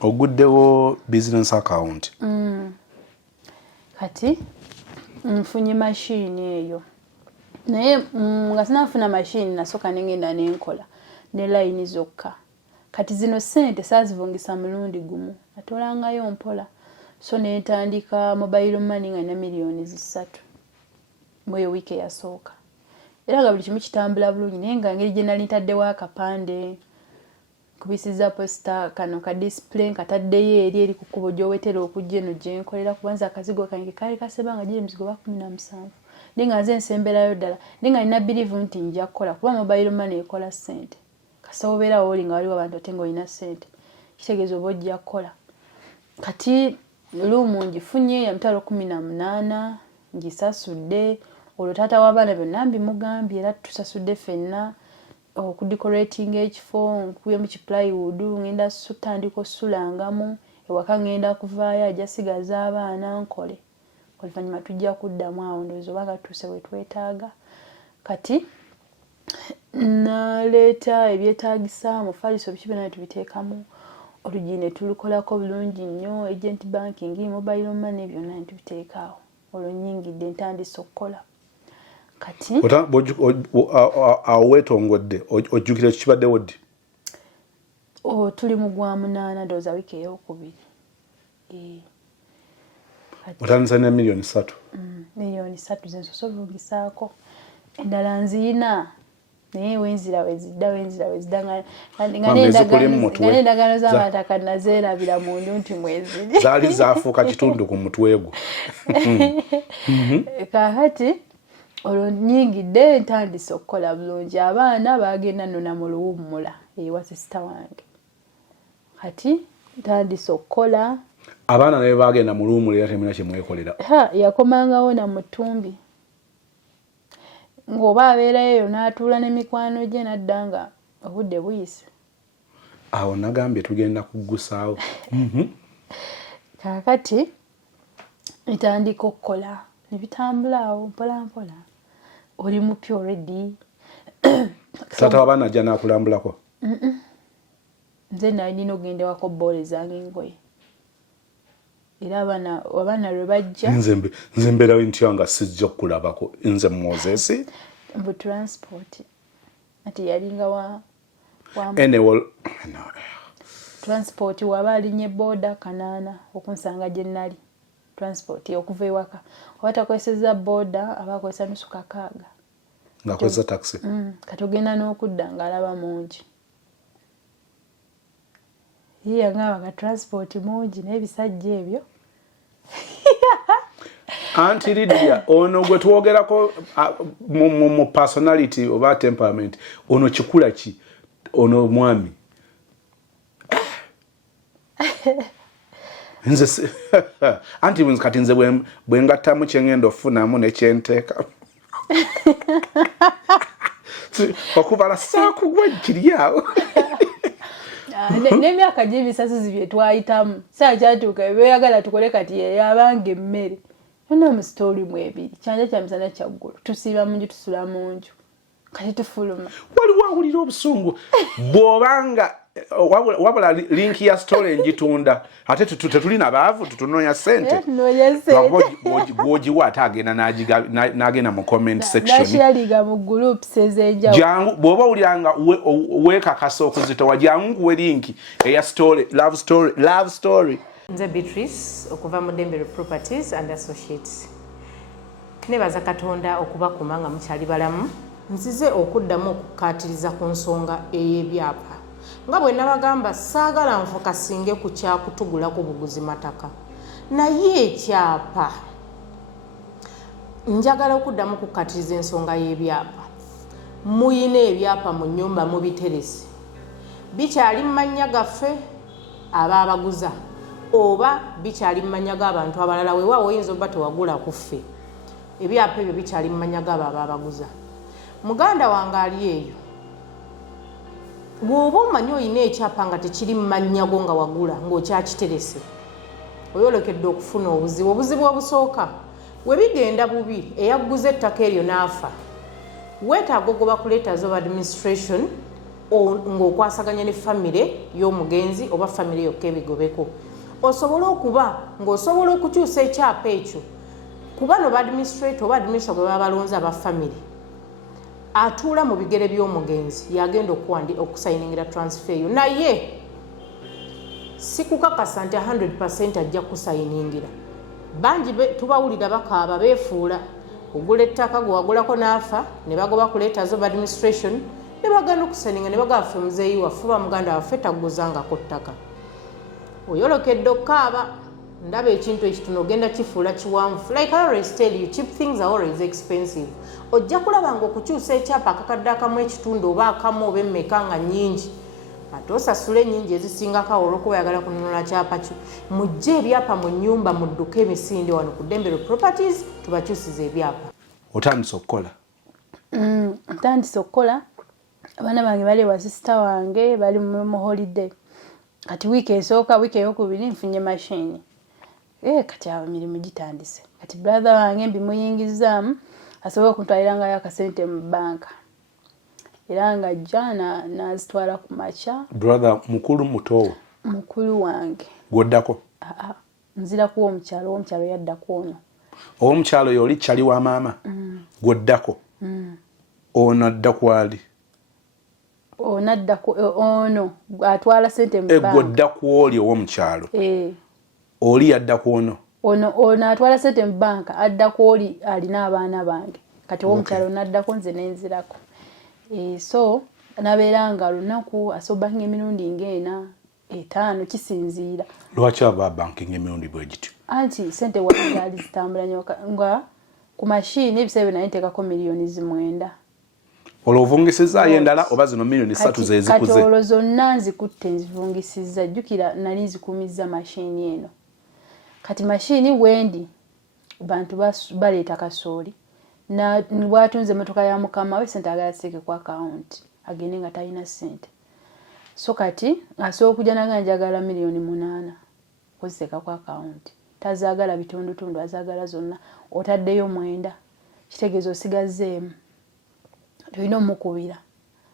Oguddewo business account. Kati nfunye machine eyo. Naye nga sinafuna machine nasoka nengenda nenkola ne line zokka. Kati zino ssente saazivungisa mulundi gumu. Atolangayo mpola. So netandika mobile money nga na milioni 3 moyo wiki yasooka. Era nga buli kimu kitambula bulungi naye nga ngeri gye nali ntaddewo akapande kubisiza posta kano ka display kataddeyo eri ku kkubo gy'owetera okujja eno gye nkolera kubanza akazigo kange kaali kasebanga gye emizigo ba 17 ninga nze nsemberayo ddala ninga nina believe nti nja kukola kuba mobile money ekola ssente kasoobera oli nga waliwo abantu otenga olina ssente kitegeeza oba ojja kukola kati lumu ngifunye ya mitalo 18 ngisasudde olwo taata w'abaana byonna mbimugambye era tusasudde ffenna okudecorating ekifo nkuye mu plywood ngenda sutandika osulangamu ewaka ngenda kuvaayo ajasigaza abaana nkole oluvannyuma tujja kuddamu awo ndowooza oba nga tuuse we twetaaga kati naleeta ebyetaagisa mufaliso biki byonna tubiteekamu olugi ne tulukolako bulungi nnyo agent banking mobile money byonna ne tubiteekaawo olwo nnyingidde ntandise okukola kati aweetongodde ojjukira kibaddewo ddi tuli mu gwa 8 ndowooza wiiki ey'okubiri otandisa ne milioni 3 milioni 3 zensosobungisaako endala nziina naye wenzira wezidda nga n'endagaano z'amataka nazeerabira mu njuti mweziri zaali zaafuuka kitundu ku mutwe gwo kaakati olwo nnyingidde ntandise okukola bulungi abaana bagenda nona mu luwummula ewa sisita wange kati ntandise okukola abaana naye bagenda mu luwummula era temulina kyemwekolera yakomangawo na mutumbi ng'oba abeerayo n'atuula n'emikwano gye nadda nga obudde buyise awo nagambye tugenda kuggusaawo kaakati ntandika okukola ne bitambula awo mpola mpola oli mupya already taata w'abaana ajja n'akulambulako nze nalina okugenda wako boole zange engoye era abaana lwe bajja nze mbeerawo ntya nga sijja kukulabako nze Moses bu transport ati yalinga wa transport waba alinye boda kanaana okunsanga gye nnali transport okuva ewaka oba takozesezza boda aba akozesa nusu kakaaga ng'akozesa taxi katugenda n'okudda ng'alaba mungi ye ng'aba transport mungi n'ebisajja ebyo Auntie Lydia ono gwe twogerako mu personality oba temperament ono kikula ki ono mwami nze anti kati nze bwe ngattamu kyengenda okufunamu nekyenteeka okubala saakugwa kiryawo n'emyaka gy'ebisasuzi bye twayitamu saakyatuuka beeyagala tukole kati yeyabanga emmere yonna mu sitori mu ebiri kyanja kya misana kyaggulu tusiiba munju tusula munju kati tufuluma waliwo awulira obusungu bw'obanga wabula linki ya store njitunda ate tetulina baavu tutunoonya ssente gwogiwa ate agenda n'agenda mu comment section nashyaliga mu groups ez'enjawulo jangu bw'oba owuliranga weekakasa okuzitowa jangu nkuwe linki eya story love story nze Beatrice okuva mu Dembere Properties and Associates nebaza Katonda okubakuma nga mukyali balamu nzize okuddamu okukkaatiriza ku nsonga ey'ebyapa nga bwe nabagamba saagala nfokasinge ku kyakutugulako buguzi mataka naye ekyapa njagala okuddamu okukkaatiriza ensonga y'ebyapa muyina ebyapa mu nnyumba mubiteresi bikyali mu mannya gaffe abaabaguza oba bikyali mu mannya g'abantu abalala weewaawo oyinza obba tewagula ku ffe ebyapa ebyo bikyali mu mannya g'abo abaabaguza muganda wange ali eyo bw'oba omanyi olina ekyapa nga tekiri mu mannya go nga wagula ng'okyakiterese oyolekedde okufuna obuzibu obusooka we bigenda bubi eyagguza ettaka eryo n'afa weetaaga ogoba ku letters of administration ng'okwasaganya ne famire y'omugenzi oba famire yokka ebigobeko. Osobola okuba ng'osobola okukyusa ekyapa ekyo ku bano baadministrator oba administrator gwe baba balonze aba famire atuula mu bigere by'omugenzi yagenda okusayiningira transfer eyo, naye si kukakasa nti 100% ajja kusayiningira. Bangi tubawulira bakaaba beefuula ogula ettaka gwe wagulako n'afa ne bagoba ku letters of administration ne bagenda okusayininga ne bagamba ffe muzeeyi waffe ba muganda waffe tagguzangako ttaka. Oyolokedde okukaaba ndaba ekintu ekitono ogenda kifuula kiwanvu. Like I always tell you, cheap things are always expensive. Ojja kulaba ng'okukyusa ekyapa akakadde akamu ekitundu oba akamu oba emmeka nga nnyingi ate osasula ennyingi ezisingako olw'okuba oyagala kununula kyapa kyo. Mujje ebyapa mu nnyumba mudduke emisinde wano ku Dembero Properties tubakyusiza ebyapa. Otandise okukola? Ntandise okukola. Abaana bange bali wa sister wange bali mu holiday. Kati wiiki esooka wiiki eyokubiri nfunye mashini. Kati awo emirimu gitandise. Kati brother wange mbimuyingizaamu asobola okuntwalirangayo akasente mu banka. Era nga jana nazitwala ku macha. Brother mukulu mutowo? Mukulu wange. Gwoddako? Nzira kuwa omukyalo yadda kuono. Omukyalo yoli kyali wa maama? Gwoddako? Ono adda kwali? Onadda ono atwala sente mu banka. Gwadda ku oli ow'omukyalo? Oli yadda ku ono? Ono atwala sente mu banka adda ku oli alina abaana bange. Kati ow'omukyalo naddako nze nenzirako. So nabeeranga lunaku asobanking emirundi ng'ena 5 kisinziira. Lwaki aba banking emirundi bwe gityo? Anti sente wali zitambula nnyo nga ku mashini ebiseera naye nteekako miliyoni 9. Olovungisizaayo endala oba zino miliyoni 3 zezikuze? Kati olwo zonna nzikutte nzivungisizza. Jjukira nali nzikuumizza mashini eno. Kati mashini wendi bantu baleeta kasooli bwatunze emmotoka ya mukama we sente agala ziteeke ku akawunti agende nga talina sente. So kati asobola okujja naga njagala miliyoni 8 kuziteeka ku akawunti. Tazaagala bitundutundu, azaagala zonna. Otaddeyo 9 kitegeeza osigazzeemu. Tulina omukubira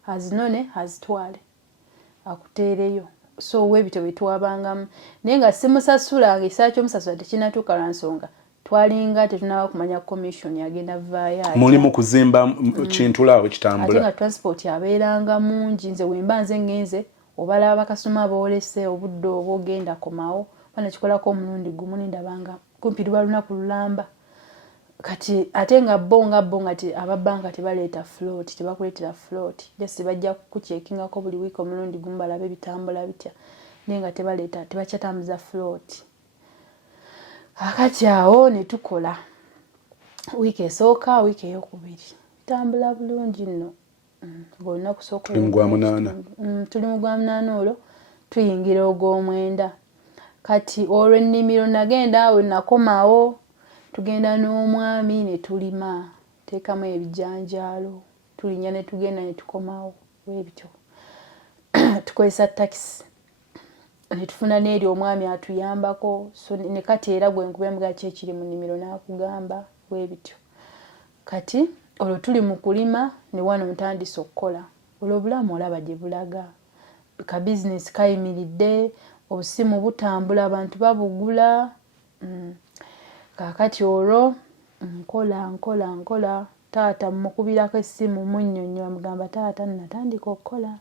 azinone azitwale akuteereyo. So webito betwabangamu naye nga simusasulanga ekiseera ky'omusasula tekinatuuka lwa nsonga twalinga tetunaba kumanya commission yagenda vaayo. Mulimu kuzimba kintu laawo kitambula. Ate nga transport yabeeranga mungi. Nze wemba nze ngenze obalaba bakasoma boolese obudde obwo ogenda komawo banakikolako omulundi gumu nindabanga kumpi luba lunaku lulamba. Kati ate nga bo nga ababanka tebaleeta float, tebakuleetera float. Just bajja kukuchekingako buli wiiki omulundi gumu balabe bitambula bitya. Naye nga tebakyatambuza float. Akati awo ne tukola. Wiiki esooka, wiiki eyokubiri. Tambula bulungi nno. Ng'olunaku sooka tuli mu gwa 8 olwo tuyingira ogw'omwenda. Kati olwo ennimiro nagenda awo nakomawo. Tugenda n'omwami ne tulima. Teekamu ebijanjaalo. Tulinya ne tugenda ne tukomawo. Webityo. Tukozesa taxi. Ne tufuna n'eri omwami atuyambako. So ne kati era gwe nkube mbwa ki ekiri mu nnimiro n'akugamba. Webityo. Kati olwo tuli mu kulima ne wano ntandise okukola. Olwo obulamu olaba gye bulaga. Ka bizinesi kayimiridde. Obusimu butambula abantu babugula. Kakati olwo nkola taata mukubirako essimu munnyonnyo amugamba taata natandika okukola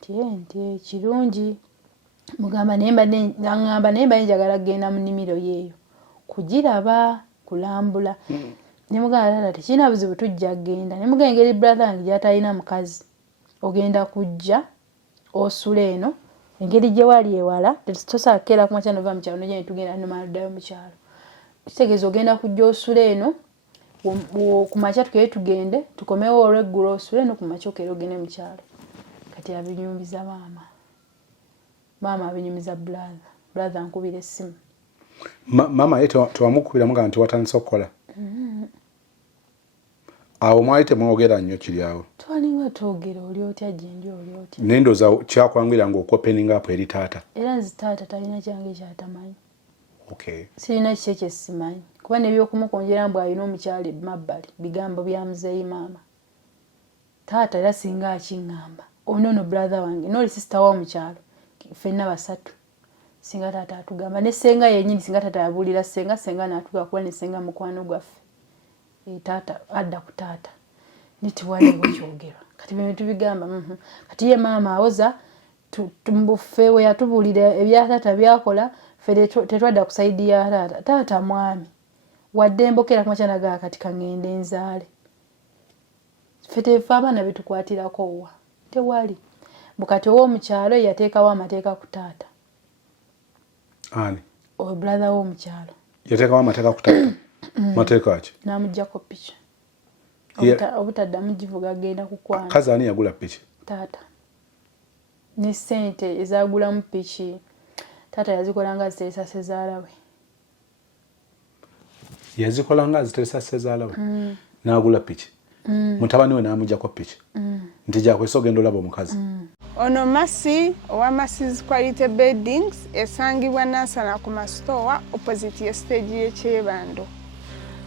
nti kirungi mugamba naye mba njagala kugenda mu nnimiro yeeyo kugiraba kulambula. Ne mugamba taata tekirina buzibu tujja kugenda. Ne mugamba engeri brother wange gy'atalina mukazi ogenda kujja osula eno engeri gye wali ewala tosakeera ku makya nova mu kyalo nogenda tugenda nomala ddayo mu kyalo. Kitegeeza ogenda kujja osula eno ku makya tukere tugende tukomewo olw'eggulu osula eno ku makya okere ogende mu kyalo. Kati abinyumbiza maama abinyumiza brother nkubira essimu. Maama ye tewamukubira mugamba nti watandise okukola? Awo mwali temwogera nnyo kiri awo? Twalinga twogera oli otya gyendi oli otya. Nendoza kyakwanguira ng'okopeninga apo eri taata? Era nzi taata talina kyange kyatamanyi. Okay. Sirina kiki ekisimanyi. Kuba n'ebyokumukonjera mbu alina omukyala emabbali bigambo bya muzeeyi maama. Taata era singa akiŋŋamba ono brother wange no sister wa mukyalo ffenna basatu singa taata atugamba ne senga yennyini singa taata yabulira senga n'atuga kuba ne senga mukwano gwaffe taata adda ku taata niti waliwo kyogerwa kati bwe tubigamba kati ye maama awoza tumbufe we yatubulira ebya taata byakola ffe tetwadda kusaidi ya taata mwami wadde mbokera kumachanaga kati kangende nzaale ffe tefe abaana betukwatirako wa tewali bukati ow'omukyalo yateekawo amateeka ku taata ani owe brother w'omukyalo yateekawo amateeka ku taata mateeka ki n'amuggyako piki obutaddamu givuga agenda kukwana kazi ani yagula piki taata ne ssente ezagulamu piki taata yazikolanga ziteresa sezaala we yazikolanga aziteresa sezaala we n'agula piki mutabani we n'amuggyako piki nti gyakwesa ogenda olaba omukazi ono Masi owa Masi's Quality Beddings esangibwa Nansana ku masitowa opposite ye stage y'Ekyebando.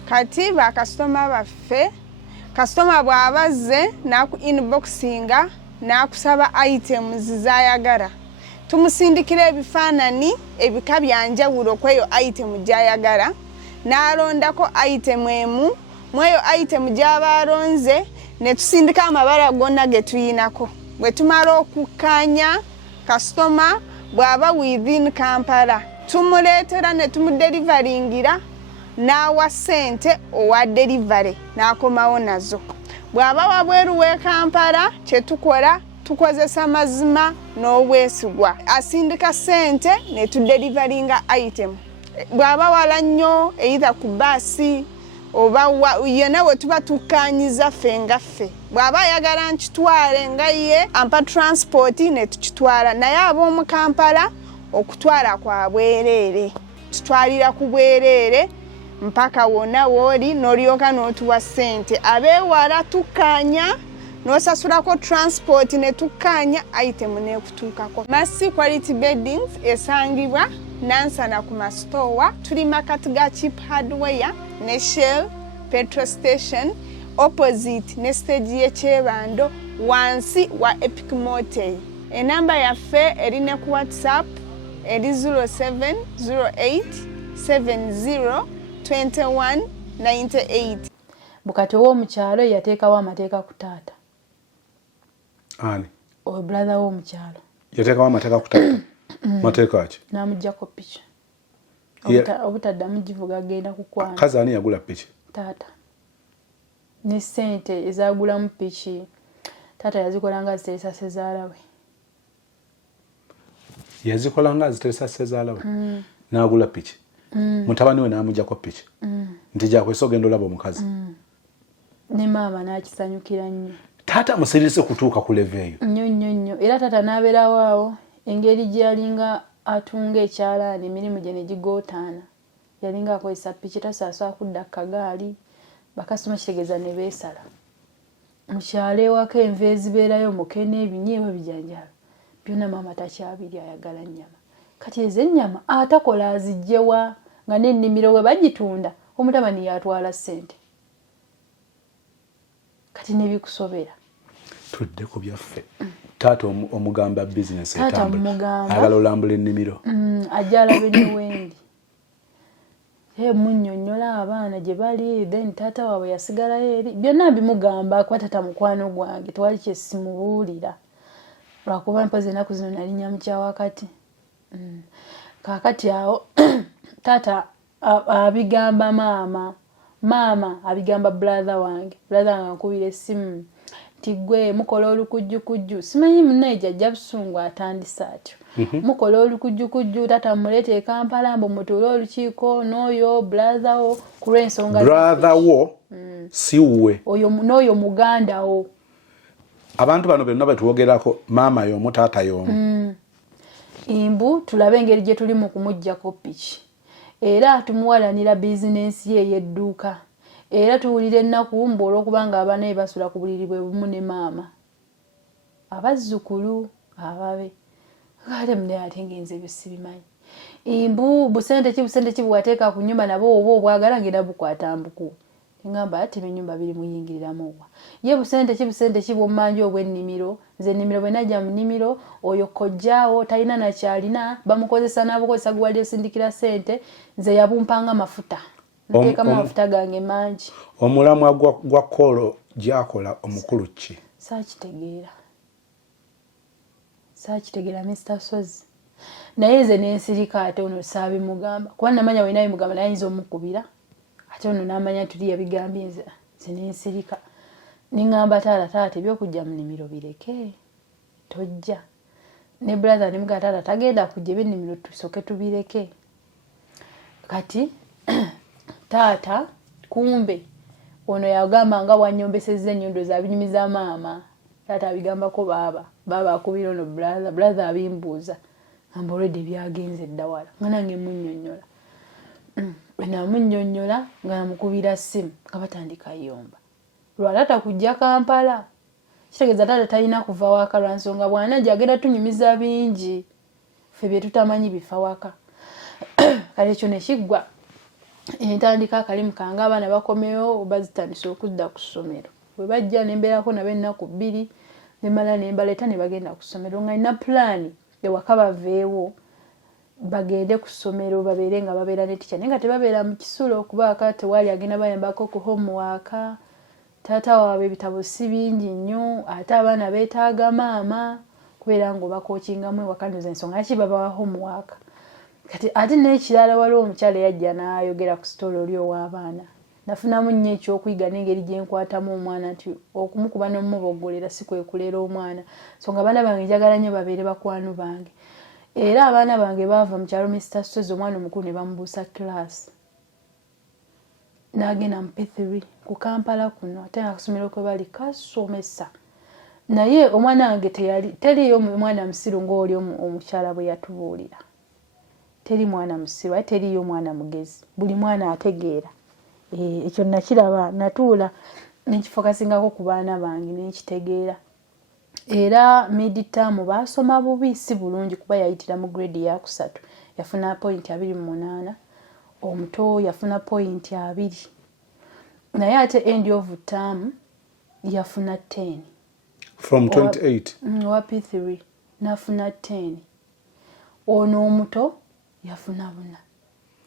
Kati bakasitoma baffe kasitoma bw'abazze n'aku inboxinga n'akusaba items z'ayagala tumusindikira ebifaanani ebika byanjawulo kweyo item gy'ayagala n'alondako item emu mweyo item gy'aba alonze ne tusindika amabala gonna ge tuyinako bwe tumala okukkaanya kasitoma bw'aba within Kampala tumuleetera ne tumudelivaringira n'awa ssente owa delivery n'akomawo nazo bw'aba wabweru w'e Kampala kye tukola tukozesa mazima n'obwesigwa asindika ssente ne tudelivaringa item bw'aba wala nnyo either ku baasi oba yena we tuba tukkaanyiza ffe nga ffe bw'aba ayagala nkitwale nga ye ampa transport ne tukitwala naye ab'omu Kampala okutwala kwa bwereere tutwalira ku bwereere mpaka wonna wooli n'olyoka n'otuwa ssente abeewala tukkaanya n'osasulako transport ne tukkaanya item n'ekutuukako. Masi Quality Beddings esangibwa Nansana ku masitowa tuli makati ga Cheap Hardware ne Shell petrol station opposite ne stage y'Ekyebando wansi wa Epic Motel. Enamba yaffe erine ku WhatsApp eri 0708702198. bukati ow'omukyalo yateekawo amateeka ku taata ani owe brother w'omukyalo yateekawo amateeka ku taata mateeka ki n'amuggyako piki obutaddamu givuga agenda kukwana kazi ani yagula piki taata ne ssente ezagulamu piki taata yazikolanga ziteresa sezaala we yazikolanga aziteresa sezaala we n'agula piki mutabani we n'amuggyako piki nti gyakwesa ogenda olaba omukazi ne maama n'akisanyukira nnyo taata musirise kutuuka ku leve eyo nnyo era taata n'abeerawo awo engeri gye yalinga atunga ekyalaani emirimu gye ne gigootaana yalinga akozesa piki tasaaswa kudda kagaali bakasoma kitegeeza ne beesala mukyalo ewaka enva ezibeerayo muke n'ebinyeebwa bijanjalo byonna maama takyabirya ayagala nnyama kati ezo ennyama atakola azigyewa nga n'ennimiro we bagitunda omutabani yatwala ssente kati nebikusobera tudde ku byaffe taata omugamba bizinesi taata etambula mugamba ayagala olambula ennimiro ajja alabe ne wendi munnyonnyola abaana gye bali then taata waabwe yasigalayo eri byonna bimugamba kuba taata mukwano gwange tewali kyesimubuulira lwakuba mpozi ennaku zino nali nyamukya wakati kaakati awo taata abigamba maama abigamba brother wange ankubira essimu nti gwe mukola olukujjukujju simanyi munnaye jjajja busungu atandisa atyo mukola olukujjukujju taata muleete e Kampala mbu mutuule olukiiko n'oyo brother wo ku lw'ensonga brother wo si we n'oyo muganda wo abantu bano bonna betwogerako maama y'omu taata y'omu imbu tulabe engeri gye tuli mu kumuggyako piki era tumuwalanira bizinensi ye ey'edduuka era tuwulira ennaku mbu olw'okubanga abaana basula ku buliri bwe bumu ne maama abazzukulu ababe ate munne ate ngenze ebyo sibimanyi imbu busente ki bwateeka ku nnyumba nabo oba obwagala ngenda bukwata mbuku ngamba ate enyumba biri muyingiriramu wa ye busente kibomanje obw'ennimiro nze ennimiro bwe najja mu nnimiro oyo kojjaawo talina nakyalina bamukozesa n'abukozesa gwali osindikira ssente nze yabumpanga mafuta nteekamu amafuta gange mangi. Omulamwa gwa kolo gyakola omukulu ki? Saakitegeera Mr. Sozi naye nze n'ensirika ate ono saabimugamba kuba namanya we naye mugamba naye ayinza omukubira ate ono n'amanya tuli yabigambye nze n'ensirika ningamba taata ebyokujja mu nnimiro bireke tojja ne brother ne mugamba taata tagenda kujja ebyennimiro tusooke tubireke kati taata kumbe ono yagamba nga wanyombesezza ennyondo z'abinyumiza maama taata abigambako baaba akubira ono brother abimbuuza ngamba olwedde byagenze ddawala nga nange munnyonnyola namunnyonnyola nga namukubira ssimu nga batandika yomba lwalata kujja Kampala kitegeeza taata talina kuva waka lwa nsonga bw'anajja agenda tunyumiza bingi ffe bye tutamanyi bifa waka kale ekyo ne kiggwa entandika akalimu kange abaana bakomewo bazitandisa okudda ku ssomero bwe bajja ne mbeerako nabo ennaku 2 ne mala ne mbaleeta ne bagenda ku ssomero nga nina pulaani ewaka baveewo bagende ku ssomero babeere nga babeera ne ticca naye nga tebabeera mu kisulo kubaaka tewali agenda bayambako ku homework taata waabwe ebitabo si bingi nnyo ate abaana beetaaga maama kubeera ng'obakookingamu ewaka ndoza ensonga laki babawa homework kati ate n'ekirala waliwo omukyala yajja n'ayogera ku sitole oli ow'abaana nafunamu nnyo ekyokuyiga n'engeri gye nkwatamu omwana nti okumukuba n'omubogolera si kwe kuleera omwana so nga abaana bange njagala nnyo babeere bakwano bange era abaana bange baava mu kyalo Mr. Sozi omwana omukulu ne bamubuusa class n'agenda mu P3 ku Kampala kuno ate akasomero kwe bali kasomesa naye omwana wange teriyo omwana musiru ng'oli omukyala bwe yatubuulira teri mwana musiru ate teriyo omwana mugezi buli mwana ategeera ekyo nakiraba natuula nekifokasingako ku baana bange nekitegeera era mid-term baasoma bubi si bulungi kuba yayitira mu grade ya 3 yafuna point 28 omuto yafuna point 2 naye ate end of term yafuna 10 from 28 wa P3 nafuna 10 ono omuto yafuna 4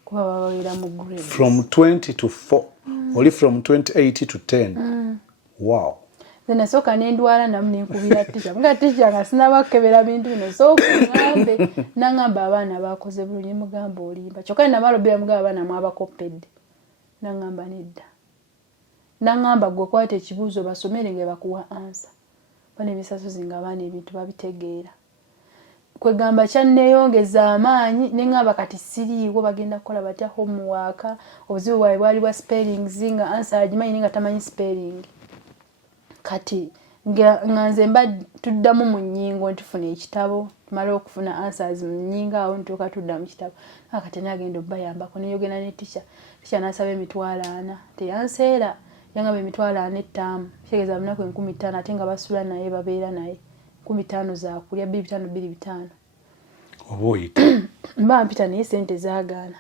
kuba bababeera mu grade from 20 to 4 only from 28 to 10 wow then soka nendwala namu nenkubira ticca nga ticca nga sinabakebera bintu bino sooka ngambe nangamba abaana bakoze bulungi mugamba olimba kyokka nabalobera mugamba abaana mwabakopedde nangamba nedda nangamba gwe kwata ekibuuzo basomere nga bakuwa answer bane bisasozi nga abaana ebintu babitegeera kwegamba kyanneeyongeza amaanyi nengamba kati siriiwo bagenda kukola batya homework obuzibu bwabwe bwali bwa spellings nga answer agimanyi nga tamanyi spelling kati nga nze mba tuddamu mu nnyingo ntufuna ekitabo tumala okufuna answers mu nnyingo awo ntuuka tudda mu kitabo kati nagenda obbayambako neyogenda ne ticca n'asaba emitwalo 4 teyanseera yangaba emitwalo 4 ettaamu kitegeeza lunaku 15 ate nga basula naye babeera naye 15 zakulya 25 oba oyita mba mpita naye ssente zaagaana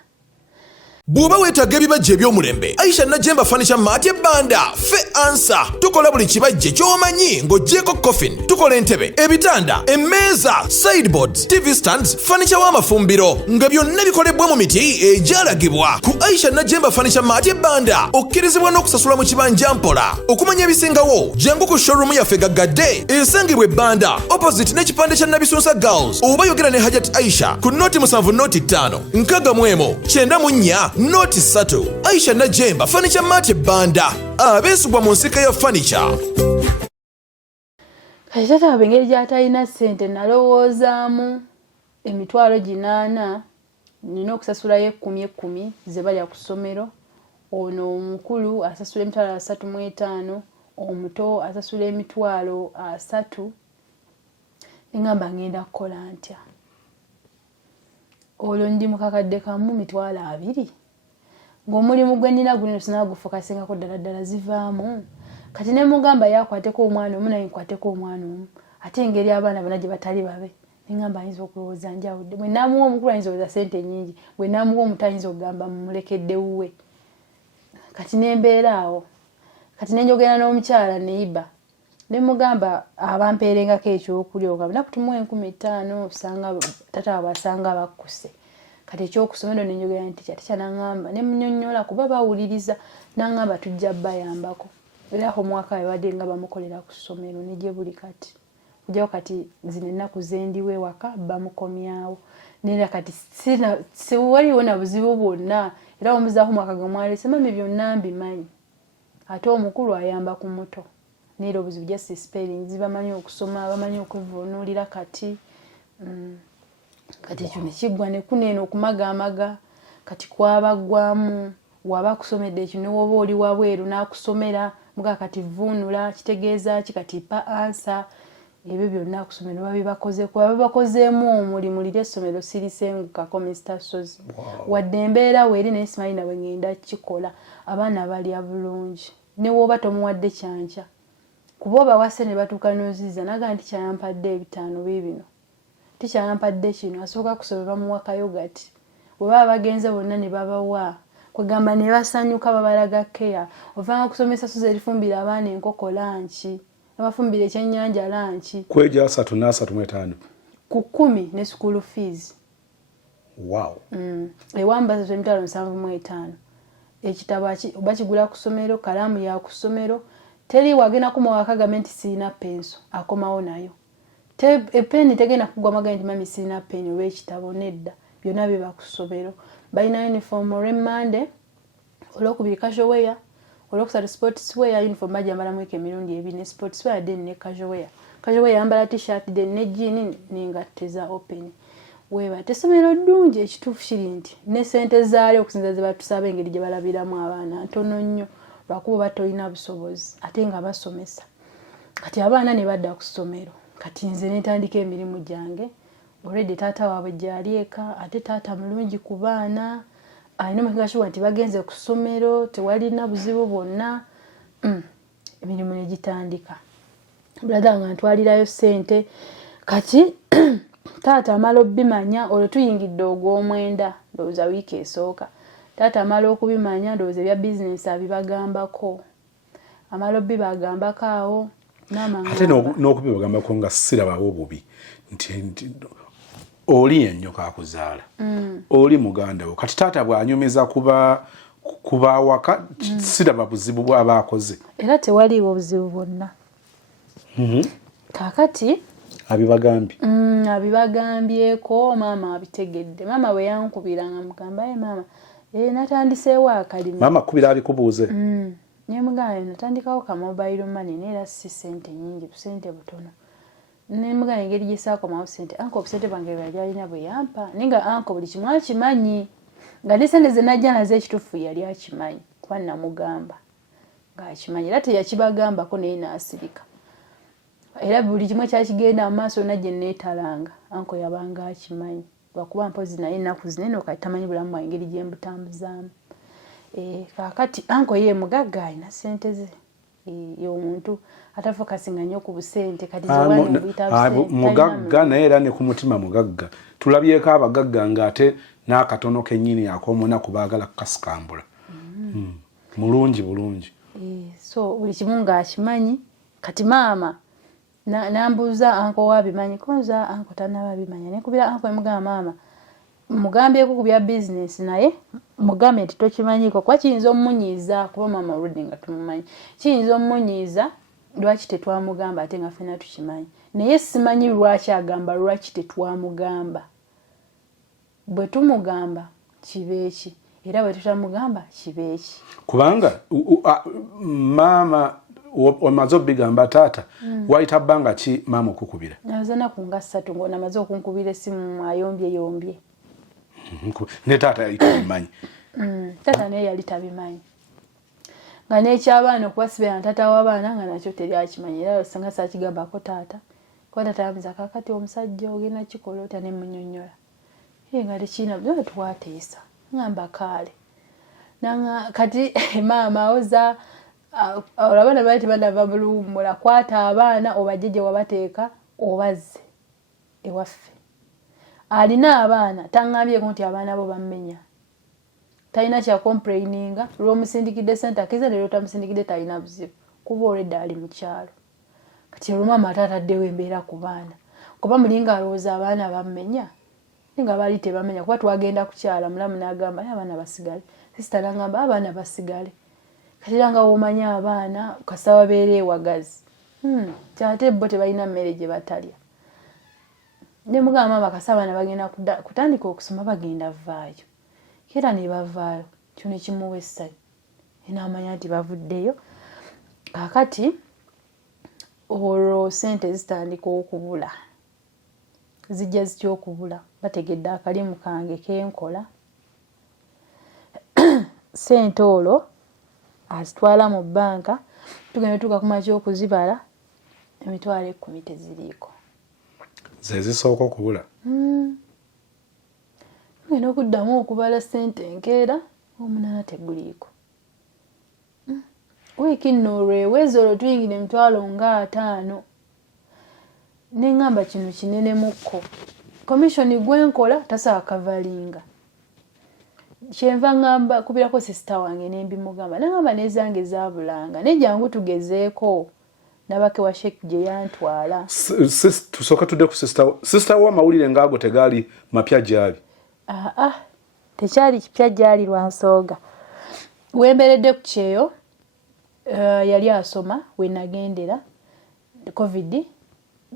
bw'oba weetaaga ebibajje eby'omulembe Aisha Najemba Furniture Mart ebbanda fe ansa tukola buli kibajje ky'omanyi ng'oggyeko coffin tukola entebe ebitanda emmeeza sideboards TV stands furniture w'amafumbiro nga byonna bikolebwa mu miti egyalagibwa ku Aisha Najemba Furniture Mart ebbanda okkirizibwa n'okusasula mu kibanja mpola okumanya ebisingawo jangu ku showroom yaffe gaggadde esangibwa ebbanda opposite n'ekipande kya Nabisunsa Girls oba yogera ne Hajat Aisha ku noti 7 noti 5 nkaga mwemo 94 noti 3 Aisha Najemba Furniture Mart ebbanda abeesibwa mu nsika ya furniture. Kati taata wabe engeri gy'atalina ssente nalowoozaamu emitwalo 8 nina okusasulayo 10 ze balya ku ssomero ono omukulu asasula emitwalo 35 omuto asasula emitwalo 3 engamba ngenda kukola ntya olwo ndi mu kakadde kamu mitwalo 2 ng'omulimu gwe nnina guno sinagufokasingako ddala zivaamu kati ne mugamba yakwateko omwana omu naye nkwateko omwana omu ate engeri abaana bonna gye batali babe nengamba ayinza okulowooza njawudde bwe naamuwa omukulu ayinza olowooza ssente nnyingi bwe naamuwa omuto ayinza okugamba mumulekedde wuwe kati nembeera awo kati nenjogera n'omukyala neiba ne mugamba abampeerengako ekyokulya ogamba nakutumuwa 15,000 osanga tata basanga bakkuse kati ekyokusomero nenjogera nti teacher nangamba ne munnyonnyola kuba bawuliriza nangamba tujja bayambako era omwaka abadde nga bamukolera ku ssomero nije buli kati ujjawo kati zino ennaku zendiwe waka bamukomyawo nera kati waliwo na buzibu bwonna era omuzaako mwaka gamwalese mami byonna mbimanyi ate omukulu ayamba ku muto nera obuzibu just spelling bamanyi okusoma bamanyi okwevuunulira kati kati ekyo nekiggwa nekuneno okumagaamaga kati kwabagwamu waba kusomedde ekyo newoba oli wabweru n'akusomera muga kati vuunula kitegeeza ki kati pa ansa ebyo byonna kusomero babibakozeemu omulimu liri essomero sirisengukako Mr. Sozi wadde embeera weeri naye simanyi nawe ngenda kikola abaana balya bulungi newoba tomuwadde kyanca kuba obawase ne batuuka n'oziza naga nti kyayampadde 5 bibino tikyayampadde kino asooka kusoma bamuwa kayogati bwe baba bagenze bonna ne babawa kwegamba ne basanyuka babalaga keya ovanga kusomesa Sozi erifumbira abaana enkoko lanchi abafumbira ekyennyanja lanchi kweja 3.5 ku 10 ne school fees. Wow. Ewamba 75 ekitabo bakigula ku ssomero kalamu ya ku ssomero teri wagena ku mwaka gavumenti sina penso akomawo nayo epeni tegena kugwa magandi mami sina peni w'ekitabo nedda byonna biba ku ssomero balina uniform remande olwokubiri casual wear olwokusatu sports wear uniform bajambala mweke emirundi 2 ne sports wear then ne casual wear yambala t-shirt then ne jean n'engatto za open weba tesomero ddungi ekituufu kiri nti ne ssente zaali okusinza ze batusaba engeri gye balabiramu abaana ntono nnyo lwakuba batolina busobozi ate nga basomesa kati abaana ne badda ku ssomero kati nze netandika emirimu gyange already taata waabwe gyali eka ate taata mulungi ku baana alina omukigashuwa nti bagenze ku ssomero tewalina buzibu bwonna emirimu ne gitandika brother nga ntwalirayo ssente kati taata amala obimanya olwo tuyingidde ogw'omwenda ndowooza wiiki esooka taata amala okubimanya ndowooza ebya bizinesi abibagambako amala obibagambako awo ate n'okubibagambako nga sirabawo bubi nti oli ennyoka akuzaala oli muganda wo kati taata bw'anyumiza kuba waka siraba buzibu bw'aba akoze era tewaliwo obuzibu bwonna kakati abibagambyeko maama abitegedde maama bwe yankubiranga mugamba mama natandiseewo akalimi maama kubira abikubuuze naye mugamba natandikawo ka mobile money neera si ssente nyingi busente butono ne mugamba engeri gyesaakomawo ssente anko obusente bwange bwalina bwe yampa naye nga anko buli kimu akimanyi nga ne ssente ze najja nazo ekituufu yali akimanyi kuba namugamba ng'akimanyi era teyakibagambako naye n'asirika era buli kimu kyakigenda mu maaso najje neetalanga anko yabanga akimanyi lwakuba mpozi naye ennaku zinene okati tamanyi bulamu bwa engeri gye mbutambuzaamu kakati anko ye mugagga alina ssente ze y'omuntu atafokasinga nnyo ku busente kati mugagga naye era ne ku mutima mugagga tulabyeko abagagga ng'ate n'akatono kennyini ak'omunaku baagala kukasikambula mulungi bulungi so buli kimu ng'akimanyi kati maama nambuuza anko wabimanyi konza anko tanaba bimanya nekubira anko emugamba maama mugambyeko ku bya bizinesi naye mugambe nti tokimanyiko kuba kiyinza omunyiiza kuba maama oludde nga tumumanyi kiyinza omunyiiza lwaki tetwamugamba ate nga ffena tukimanyi naye simanyi lwaki agamba lwaki tetwamugamba bwe tumugamba kibeeki era bwe tutamugamba kibeeki kubanga maama omaze obigamba taata wayita bbanga ki maama okukubira nazana ku nga 3 ng'ona amaze okunkubira essimu ayombye ne taata yali tabimanyi taata naye yali tabimanyi nga n'ekyabaana okubasibira taata w'abaana nga nakyo teri akimanyi era osanga saakigambako taata kuba taata yamiza kakati omusajja ogenda kikola otya ne munnyonnyola nga tekiina bwe twateesa ngamba kaale kati maama oza abaana bali tebanava buluwummula kwata abaana obajje gye wabateeka obazze ewaffe alina abaana taŋŋambyeko nti abaana bo bammenya talina kya complaininga lw'omusindikidde ssente akiza ne lw'otamusindikidde talina buzibu kuba already ali mu kyalo kati olw'omama ataddewo embeera ku baana kuba mulinga alowooza abaana bammenya nga baali tebamenya kuba twagenda kukyala mulamu n'agamba abaana basigale sisita n'agamba abaana basigale kati era nga w'omanya abaana kasa babeera ewagazi kyate bo tebalina mmere gye batalya ne mugamba bakasa abaana bagenda kutandika okusoma bagenda vaayo era ne bavaayo kyo ne kimuwa essanyu n'amanya nti bavuddeyo kakati olwo ssente zitandika okubula zijja zitya okubula bategedde akalimu kange kenkola ssente olwo azitwala mu bbanka tugenda tuka kuma ky'okuzibala emitwalo 10 teziriiko ze zisooka okubula tugenda okuddamu okubala ssente enkeera 8 teguliiko wiiki nno olwewezi olwo tuyingire emitwalo nga 5 neŋŋamba kino kinene mukko komishoni gwenkola tasaba kavalinga kyenva ŋŋamba kubirako sisita wange nembimugamba naŋŋamba nezange zabulanga nejangu tugezeeko nabake wa shek gye yantwala tusooka tudde ku sisita wo amawulire ngaago tegaali mapya gyali tekyali kipya gyali lwansooga wemberedde ku kyeyo yali asoma wenagendera covid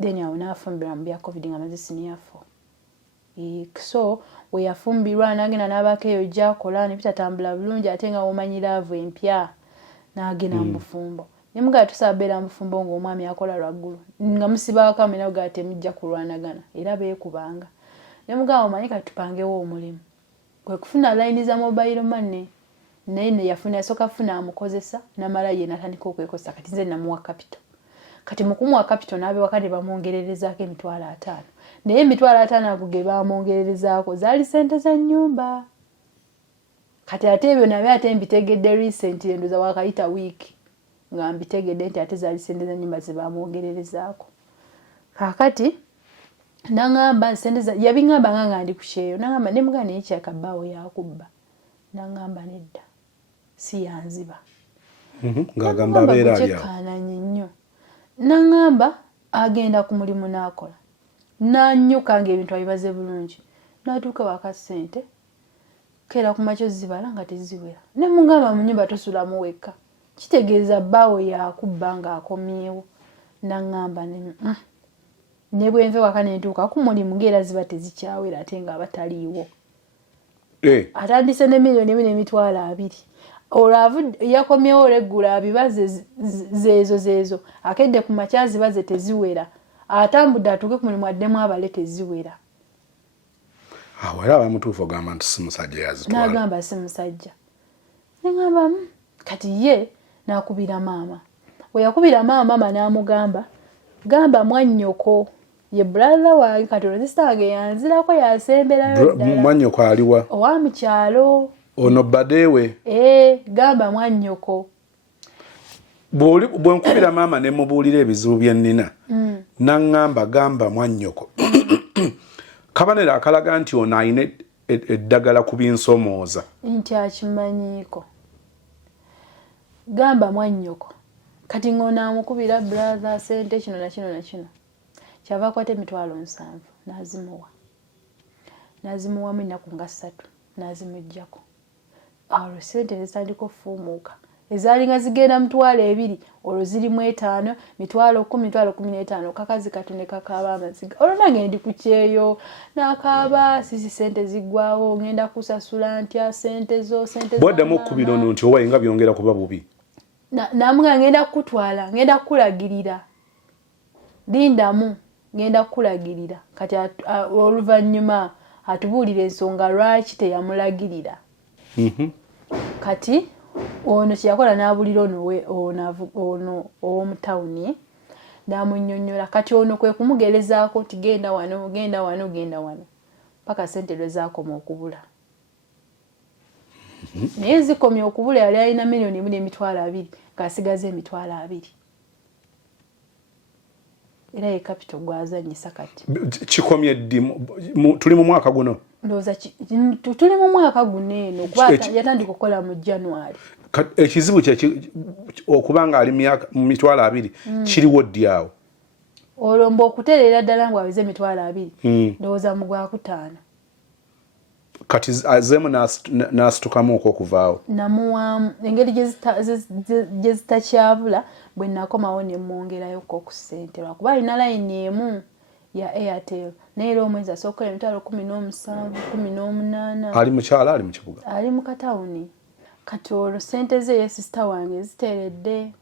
then awo nafumbirwa mu bya covid nga maze senior 4 so weyafumbirwa nagenda n'abakeeyo gyakola nebitatambula bulungi ate nga womanyiraavu empya nagenda mu bufumbo nemugala tusaba beera mu bufumbo ng'omwami akola lwaggulu nga musibako amena gala temujja kulwanagana era beekubanga nemugala omanyi kati tupangewo omulimu kwe kufuna layini za mobile money naye neyafuna yasooka funa amukozesa namala ye natandika okwekozesa kati nze namuwa capital kati mukumuwa capital n'abeewaka ne bamwongererezaako emitwalo 5 naye emitwalo 5 ago ge bamwongererezaako zaali ssente za nnyumba kati ate ebyo nabyo ate mbitegedde recent endoza wakayita wiiki nga mbitegedde nti ate zaali ssente za nnyumba ze bamwongererezaako kakati naŋŋamba yabiŋŋamba nga ndi ku kyeyo naŋŋamba ne mugana naye kyakabbaawo yakubba naŋŋamba nedda si yanziba ng'agamba abeera ali awo nnyo naŋŋamba agenda ku mulimu n'akola n'annyuka ng'ebintu abibaze bulungi n'atuuka waka ssente keera ku makyo zibala nga teziwera ne mugamba mu nnyumba tosulamu wekka kitegeeza bbaawo yakubba ng'akomyewo naŋŋamba ne bwenve waka nentuuka ku mulimu ng'era ziba tezikyawera ate nga bataliiwo atandise ne miliyoni 2.2 olwo yakomyewo oleggula abibaze zeezo akedde ku makya zibaze teziwera atambudde atuuke ku mulimu addemu abale teziwera era abamutuufu ogamba nti si musajja yazitwala n'agamba si musajja neŋŋamba kati ye n'akubira maama we yakubira maama n'amugamba gamba mwannyoko ye brother wange kati olwozisita wange yanzirako yasemberayo ddala mwannyoko aliwa owa mu kyalo ono badewe gamba mwannyoko bwe nkubira maama ne mubuulira ebizibu bye nnina naŋŋamba gamba mwannyoko kabanera akalaga nti ono ayina eddagala ku binsomooza nti akimanyiiko gamba mwannyoko kati ng'ono amukubira brother ssente kino na kino na kino kyava akwata emitwalo 7 n'azimuwamu ennaku nga 3 n'azimuggyako awo ssente nezitandika okufuumuuka ezaalinga zigenda 2,000 olwo zirimu 5 10,000 15 kakazi katune kakaaba amaziga olwo nange ndi ku kyeyo n'akaaba sisi ssente ziggwawo ngenda kusasula ntya ssente bwaddamu okkubira ono nti owaye nga byongera kuba bubi namuga ngenda kukutwala ngenda kukulagirira lindamu ngenda kukulagirira kati oluvannyuma atubuulira ensonga lwaki teyamulagirira kati ono kyeyakola n'abulira ono ow'omutawuni n'amunnyonnyola kati ono kwe kumugerezaako nti genda wano paka ssente lwe zaakoma okubula naye zikomye okubula yali alina miliyoni 2.2 ng'asigaza emitwalo 2 era ye capital gwazanyisa kati kikomye ddi tuli mu mwaka guno ndoza tuli mu mwaka guneeno kuba yatandika okukola mu January. Ekizibu kye okubanga ali mu mitwalo 2 kiriwo ddi awo? Olombo okutereera ddala ngu aweze emitwalo 2 ndowooza mu Gwakutaano. Kati azeemu n'asitukamu okuvaawo. Namuwaamu engeri gye zitakyabula bwe nakomawo ne mwongerayo ku ssente lwakuba alina layini emu ya Airtel naye era omwezi asookola emitwalo 17 18. Ali mukyala ali mu kibuga? Ali mu katawuni. Kati olwo ssente ze ye sisita wange ziteeredde.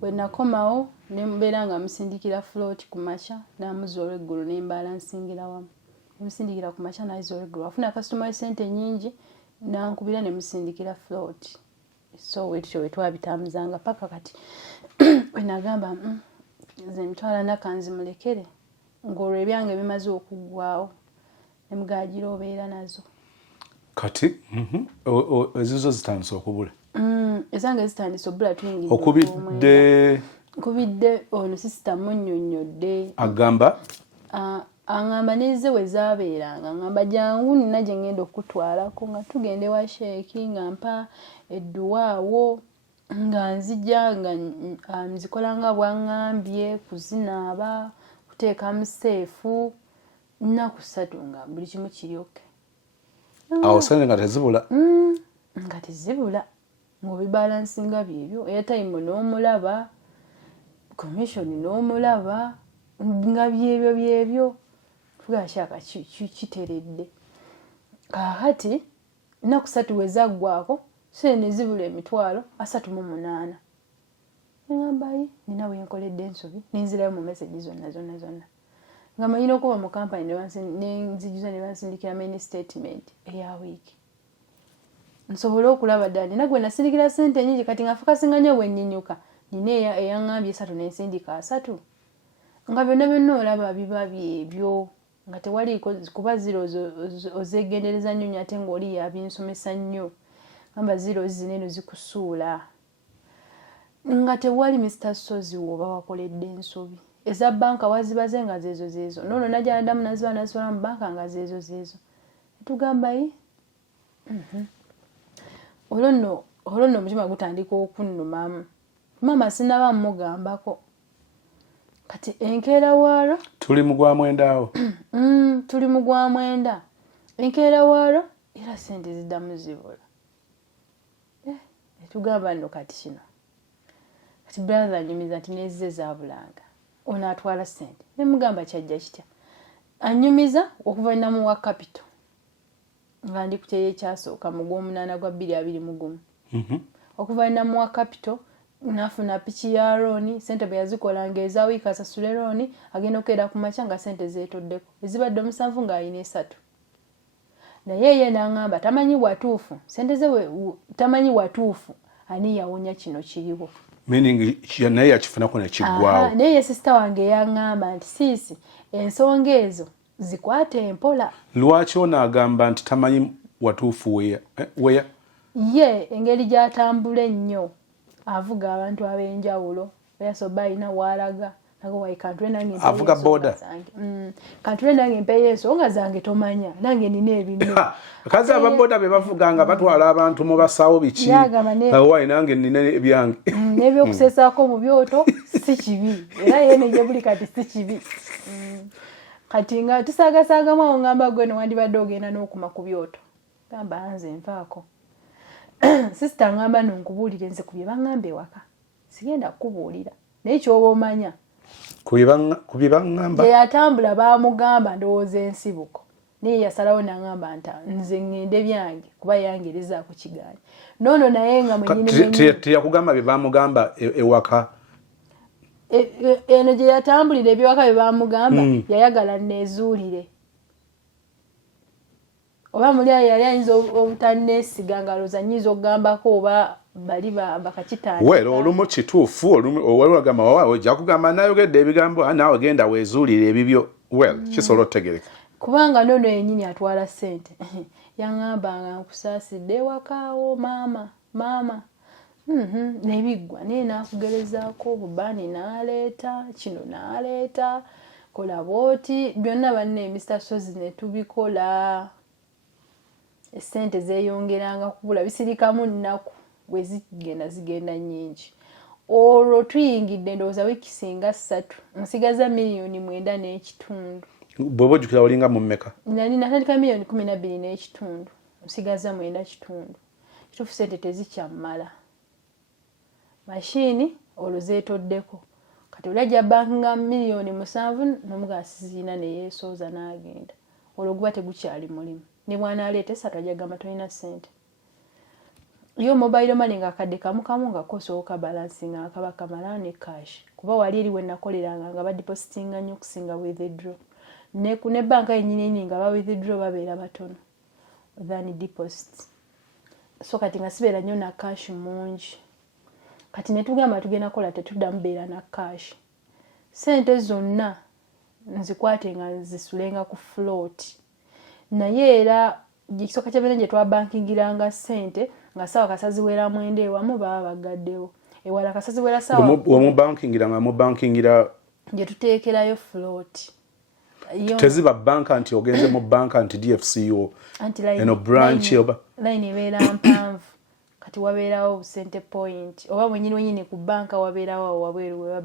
Bwe nakomawo ne mbeera nga musindikira float ku makya n'amuza olw'eggulu ne mbaala nsingira wamu. Musindikira ku makya n'ayiza olw'eggulu afuna kasitoma ssente nnyingi n'ankubira ne musindikira float. So wetyo we twabitambuzanga paka kati we nagamba nze emitwalo 4 kanzimulekere ng'olwo ebyange bimaze okuggwawo ne mugagira obeera nazo. Kati ezizo zitandise okubula? Ezange zitandise obula tuyingidde okubidde ono sisita munnyonnyodde agamba aŋŋamba n'eze we zaabeeranga aŋŋamba jangu nina gye ŋŋenda okutwalako nga tugende wa sheeki nga mpa edduwaawo nga nzija nga nzikola nga bwaŋŋambye kuzinaaba kuteeka mu seefu nnaku 3 nga buli kimu kiryoke. Awo sente nga tezibula? Nga tezibula ng'obibalansinga byebyo airtime n'omulaba commission n'omulaba nga byebyo tugashaka kiteredde. Kaakati nnaku 3 we zaggwako sente ne zibula emitwalo 38. Ngamba nina bwe nkoledde ensobi nenzirayo mu message zonna nga manyina okuba mu kampani nenzijuza ne bansindikira mini statement eya wiiki nsobole okulaba ddala nina gwe nasindikira ssente nnyingi kati nga fokasi nnyo bwe nnyinyuka nina eyaŋŋambye 3 nensindika 3 nga byonna olaba biba byebyo nga tewaliiko kuba ziro ozeegendereza nnyo ate ng'oli yabinsomesa nnyo gamba ziro zineno zikusuula nga tewali Mr. Sozi woba wakoledde ensobi eza banka wazibaze nga zezo nono najja adamu naziba mu banka nga zezo tugamba olonno omutima gutandika okunnumamu mama sinaba mugambako kati enkeera waalo tuli mu gwa mwenda awo tuli mu gwa mwenda enkeera waalo era ssente ziddamu zibula tugamba nno kati kino kati brother anyumiza nti nezize zabulanga ono atwala ssente ne mugamba kyajja kitya anyumiza okuvainamu wa capital nga ndi ku kyeye kyasooka mu gw'omunaana gwa 2021 okuvainamu wa capital nafuna piki ya looni ssente bwe yazikolanga eza wiiki asasule looni agenda okukeera ku makya nga ssente zeetoddeko ezibadde 7 ng'alina 3 naye ye n'aŋŋamba tamanyi watuufu ssente ze tamanyi watuufu ani yawonya kino kiriwo meaning naye yakifunako nekiggwawo. Naye ye sisita wange yaŋŋamba nti siisi ensonga ezo zikwate empola. Lwaki onaagamba nti tamanyi watuufu weya? Ye engeri gy'atambula ennyo avuga abantu ab'enjawulo yasoba alina w'alaga nago wayi kantule nange avuga boda kantule nange mpeyo ensonga zange tomanya nange nina ebintu kazi ababoda be bavuganga batwala abantu mu basawo biki wayi nange nina ebyange n'ebyokusesaako mu byoto si kibi era yene gye buli kati si kibi kati nga tusaagasagamu awo ngamba gwe newandibadde ogenda n'okuma ku byoto gamba nze nfaako sister ngamba nonkubuulire nze ku bye baŋŋamba ewaka sigenda kukubuulira naye kyoba omanya ku bye baŋŋamba gye yatambula baamugamba ndowooza ensibuko naye yasalawo n'aŋŋamba nti nze ŋŋende byange kuba yangereza ku kigaanya noono naye nga mwenyini teyakugamba bye baamugamba ewaka eno gye yatambulira ebyewaka bye baamugamba yayagala neezuulire oba muli yali ayinza obutanneesiga ngaloza nyiza okugambako oba bali bakakitandika well olumu kituufu olwagamba wawa ojja kugamba nayogedde ebigambo naawe genda weezuulire ebibyo well kisobola otegereka kubanga noono yennyini atwala ssente yaŋŋambanga nkusaasidde ewakaawo maama nebiggwa naye naakugerezaako bubaani n'aleeta kino n'aleeta kola bwoti byonna banne Mr. Sozi ne tubikola essente zeeyongeranga kubula bisirikamu nnaku bwe zigenda nnyingi. Olwo tuyingidde ndowooza wiiki singa 3 nsigaza miliyoni 9.5. bw'oba ojjukira olinga mu mmeka? Nali natandika miliyoni 12.5 nsigaza 9.5. Kituufu ssente tezikyamala. Mashini olwo zeetoddeko. Kati olajja banki nga miliyoni 7 n'omugaa sizina ne yeesooza n'agenda. Olwo guba tegukyali mulimu. Ne bw'anaaleeta essatu ajja gamba tolina ssente. Yo mobile money nga kadde kamu nga kosooka balance nga kaba kamala ne cash. Kuba wali eri we nakoleranga nga badepositinga nnyo okusinga withdraw. Ne banka yennyini nga ba withdraw babeera batono than deposits. So kati nga sibeera nnyo na cash mungi. Kati ne tugamba tugenda kola tetuddamu beera na cash. Ssente zonna nzikwate nga nzisulenga ku float. Naye era ekisooka ky'abeera gye twabankingiranga ssente nga sawa kasaziwera mwenda ewamu baba bagaddewo. Ewala kasaziwera sawa mubankingira gye tuteekerayo float. Teziba banka nti ogenze mu banka nti DFCO eno branch oba line ebeera mpanvu. Kati wabeerawo center point oba mwenyini ku banka wabeerawo wabweru we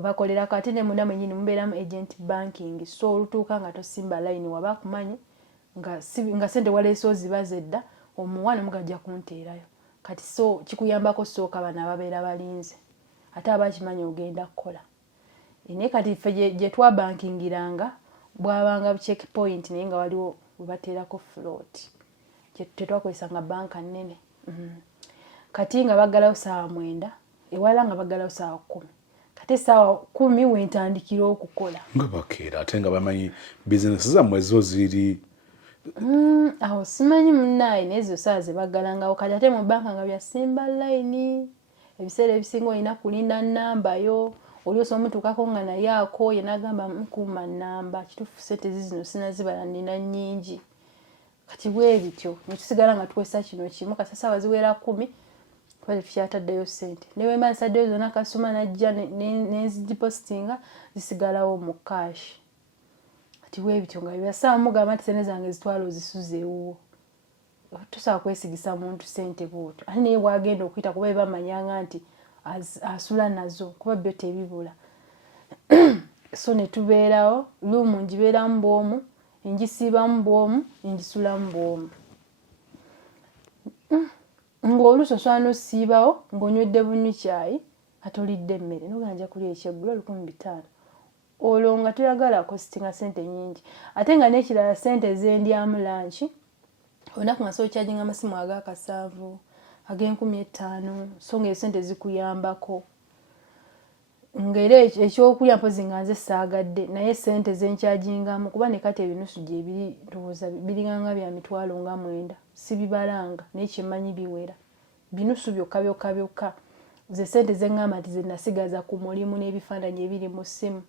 bakolera kati ne munda mwenyini mubeeramu agent banking. So olutuuka nga tosimba line waba kumanyi nga sente waleesoo ziba zedda omuwana mugajja kunteerayo. Kati so kikuyambako sooka bana ababeera balinze ate abakimanyi ogenda kukola. Ine kati ffe gye twabankingiranga bwabanga check point naye nga waliwo we bateerako float. Tetwakozesanga banka nnene. Kati nga baggalawo ssaawa 9 ewala nga baggalawo ssaawa 10. Kati ssaawa 10 wentandikira okukola. Nga bakeera ate nga bamanyi bizinesi zammwe zo ziri. Awo simanyi munnaye n'ezo ssaawa ze baggalangawo. Kati ate mu banka nga byasimba layini ebiseera ebisinga olina kulinda nnamba yo. Olyosa omutuukako nga naye akooye n'agamba nkuuma nnamba. Kituufu ssente zino sinazibala nina nnyingi. Kati bwe bityo ne tusigala nga tukozesa kino kimu kati ssaawa ziwera 10 twali tukyataddeyo ssente. Ne bwe mba nsaddeyo zonna kasuma najja n'enzidipositinga zisigalawo mu cash. Kati bwe bityo nga byassaawa mugamba nti ssente zange zitwala ozisuze ewuwo. Tosobola kwesigisa muntu ssente bw'otyo. Ate naye bw'agenda okuyita kuba bamanyanga nti asula nazo kuba byo tebibula. So ne tubeerawo luumu ngibeeramu bw'omu njisiibamu bw'omu njisulamu bw'omu. Ng'oluuso osobola n'osiibawo ng'onywedde bunywi caayi ate olidde emmere n'oganja kulya ekyeggulo 1500. Olwo nga toyagala kositinga ssente nnyingi. Ate nga n'ekirala ssente zendyamu lanchi olunaku nga sookyajinga amasimu ag'akasanvu ag' 5000 so ng'ezo ssente zikuyambako. Ng'era ekyokulya mpozi nga nze saagadde naye ssente zenkyajingamu kuba ne kati ebinusu gye biri ndowooza biringanga bya 9,000 sibibalanga naye kyemmanyi biwera. Binusu byokka ze ssente ze ngamba nti ze nasigaza ku mulimu n'ebifaananyi ebiri mu ssimu.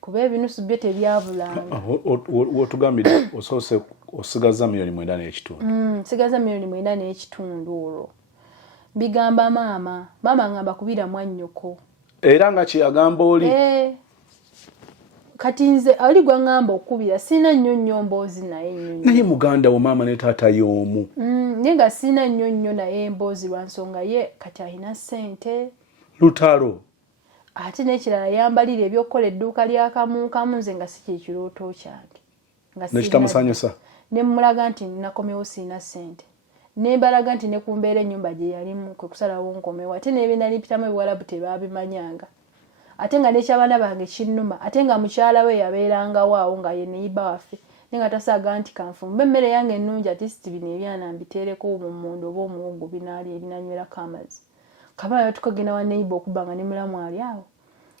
Kuba ebinusu byo tebyabulanga. Wotugambire osoose osigaza miliyoni 9.5. Nsigaza miliyoni 9.5 olwo. Bigamba maama ngamba kubira mwannyoko. Era nga kyagamba oli. Kati nze ali gwa ngamba okubira sina nnyo mboozi naye nnyo. Naye muganda wo maama ne taata y'omu. Nenga sina nnyo naye mboozi lwa nsonga ye kati alina ssente. Lutalo. Ate n'ekirala yambalira ebyokukola edduuka lya kamu nze nga si kyekirooto kyange. Nekitamusanyusa. Ne mulaga nti nakomewo sina ssente. Ne mbalaga nti ne ku mbeera ennyumba gye yalimu kwe kusalawo nkomewo. Ate n'ebintu bipitamu ebiwalabu tebabimanyanga. Ate nga n'eky'abaana bange kinnuma. Ate nga mukyala we yabeerangawo awo nga ye neyiba waffe. Naye nga tasaaga nti kanfumbe emmere yange ennungi ate siti bino ebyana mbiteereko mu mmundu oba omuwongo binaalya ebinanywerako amazzi. Kabala tukagenda wa neighbor okuba nga ne mulamu ali awo.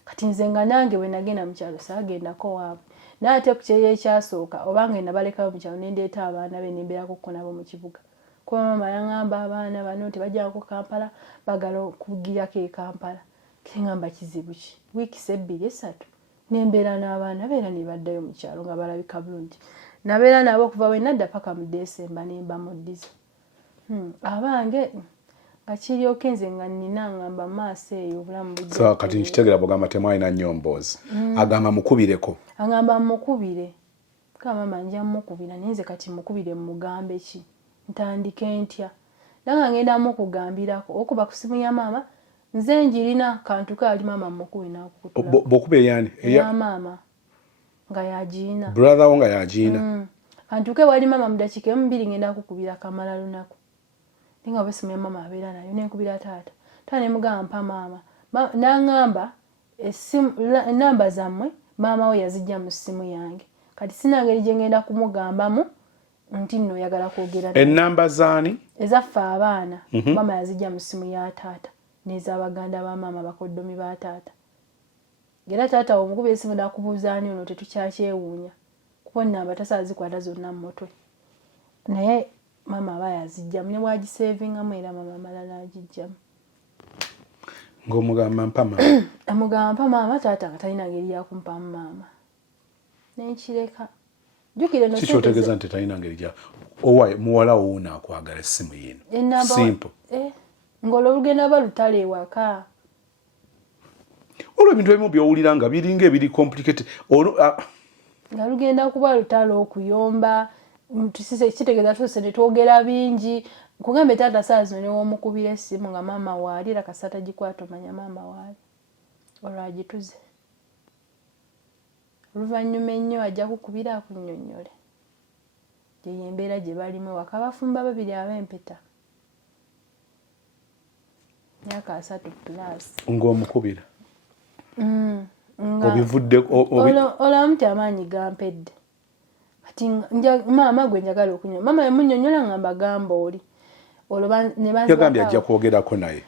Kati nze nga nange bwe nagenda mu kyalo saagendako waabwe. Naye ate ku kyeyo ekyasooka oba ngenda balekayo mu kyalo ne ndeeta abaana be ne mbeerako ko nabo mu kibuga. Kuba maama yangamba abaana bano tebajjako Kampala bagala okugirako e Kampala. Kengamba kizibu ki? Wiiki 2-3 ne mbeera n'abaana beera ne baddayo mu kyalo nga balabika bulungi. Nabeera nabo okuva we nadda paka mu Desemba ne mba muddiza. Abange nga kiryoke nze nga nnina ngamba maaso eyo obulamu bujja. So kati nkitegera bw'agamba temwalina nnyo mboozi. Agamba mukubireko. Agamba mukubire. ka mama nja mukubira ninze kati mukubire mugambe ki ntandike ntya nanga ngenda mukugambirako okuba ku simu ya mama nze njirina kantu kali mama mukubi nakukutula bokube yani ya mama nga yajina brother wonga yajina kantu ke wali mama mudakike mbiri ngenda kukubira kamala lunako ninga besimu ya mama abera nayo nenkubira tata tane mugamba mama nangamba esimu namba zamwe mama we yazijja mu simu yange kati sinangeri je ngenda kumugambamu nti nno yagala kwogera enamba zani ezaffe abaana mama yazijja mu simu ya tata n'ez'abaganda ba mama bakoddomi ba tata era tata omukubi esimu ndakubuuzaani ono tetukyakyewuunya kuba namba tasazikwata zonna mu mutwe naye mama aba yazijjamu ne bwagisevingamu era mama amala n'agijjamu ng'omugamba mpa mama amugamba mama tata nga talina ngeri yakumpamu mama nenkireka jukire no kikyotegeeza nti talina ngeri ya owaye muwala wo naakwagala essimu yino simple ngolo lugenda balutale ewaka olwo ebintu ebimu byowulira nga biringa ebiri complicated nga lugenda kuba lutale okuyomba kitegeeza tuse netwogera bingi kugambe taata saa zino newomukubira essimu nga maama waali era kasata gikwata omanya maama waali olwo agituze oluvannyuma ennyo ajja kukubira akunnyonnyole gye embeera gye balimu ewaka bafumba babiri ab'empeta myaka 3 plus ng'omukubira obivudde olamu ti amaanyi gampedde kati maama gwe njagala okunywa maama yamunnyonnyola nga mbagamba oli olwo yagambye ajja kwogerako naye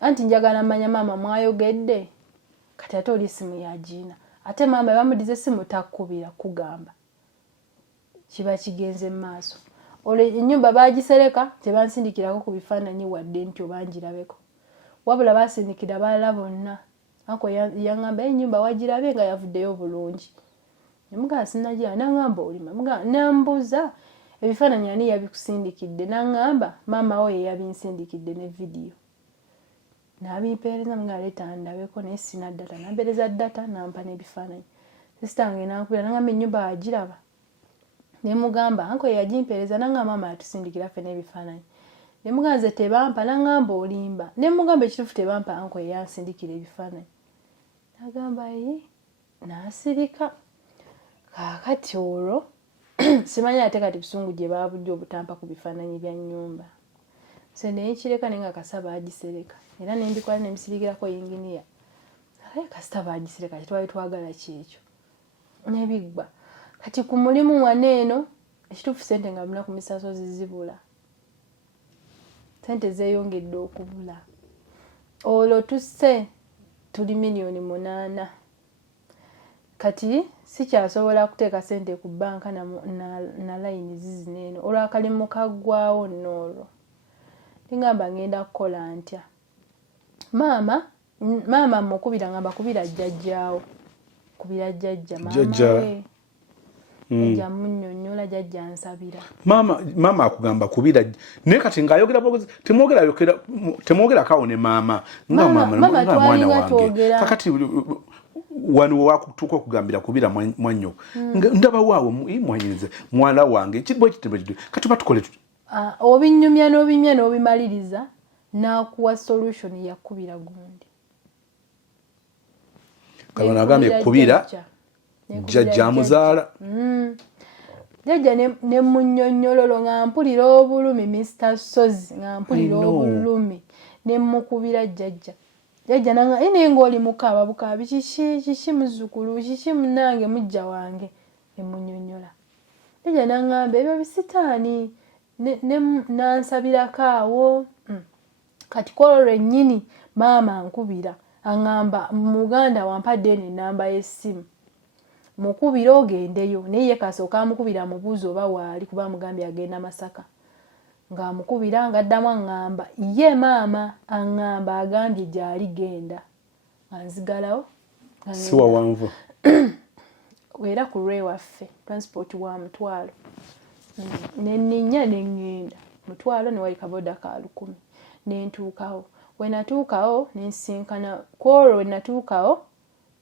anti njagala mmanya maama mwayogedde kati ate oli essimu yagiina ate maama bamudize essimu takkubira kugamba kiba kigenze mu maaso olwo ennyumba bagisereka tebansindikirako ku bifaananyi wadde nti obanjirabeko wabula basindikira balala bonna ako yaŋŋamba ennyumba wagirabe nga yavuddeyo bulungi nemugamba sinnagira naŋŋamba olima nambuuza ebifaananyi ani yabikusindikidde naŋŋamba maama wo yeyabinsindikidde ne vidiyo nabimpeereza nga leeta ndabeko naye sina data nampeereza data nampa n'ebifaananyi sisitange nankubira naŋŋamba ennyumba wagiraba nemugamba anko yagimpeereza naŋŋamba maama yatusindikira ffe n'ebifaananyi nemugamba nze tebampa naŋŋamba olimba nemugamba ekituufu tebampa anko yeyansindikira ebifaananyi nagamba nasirika kaakati olwo simanyi ate kati busungu gye babujja obutampa ku bifaananyi bya nnyumba se naye kireka naye nga kasaba agisereka era nembikola nemisirikirako yinginiya aye kasita bagisereka tetwali twagala kyekyo nebiggwa kati ku mulimu wane eno ekituufu sente nga lunaku misaso zizibula sente zeeyongedde okubula olwo tusse tuli miliyoni 8 kati sikyasobola kuteeka sente ku banka na layini zizino eno olwakalimu kaggwawo nnoolwo ningamba ngenda kukola ntya maama mukubira ngamba kubira jjajjaawo kubira jjajja maama Jjajja munnyonnyola jjajja nsabira maama akugamba kubira naye kati ng'ayogera temwogera kawo ne maama nga mwana wange kakati wano wakutuuka okugambira kubira mwannyo ndaba waawe mwanyirize mwana wange kibwe kitembe kati batukole obinyumya n'obimya n'obimaliriza n'akuwa solution yakubira gundi kalwana agambye kubira jjajja amuzaala jjajja ne munnyonnyololo nga mpulira obulumi Mr. Sozi nga mpulira obulumi ne mukubira jjajja nanga ine ng'oli mukaaba bukaabi kiki muzzukulu kiki munnange mujja wange ne munnyonnyola jjajja naŋŋamba ebyo bisitaani nansabirako awo kati kwolwo lwennyini maama nkubira aŋŋamba muganda wampadde eno ennamba y'essimu mukubira ogendeyo naye ye kasooka amukubira amubuuza oba waali kuba amugambye agenda Masaka ng'amukubira ng'addamu aŋŋamba ye maama aŋŋamba agambye gy'ali genda anzigalawo si wawanvu era ku lwe waffe transport wa mutwalo nenninya neŋŋenda mutwalo ne wali kaboda ka 1,000 nentuukawo we natuukawo nensinkana kwolwo we natuukawo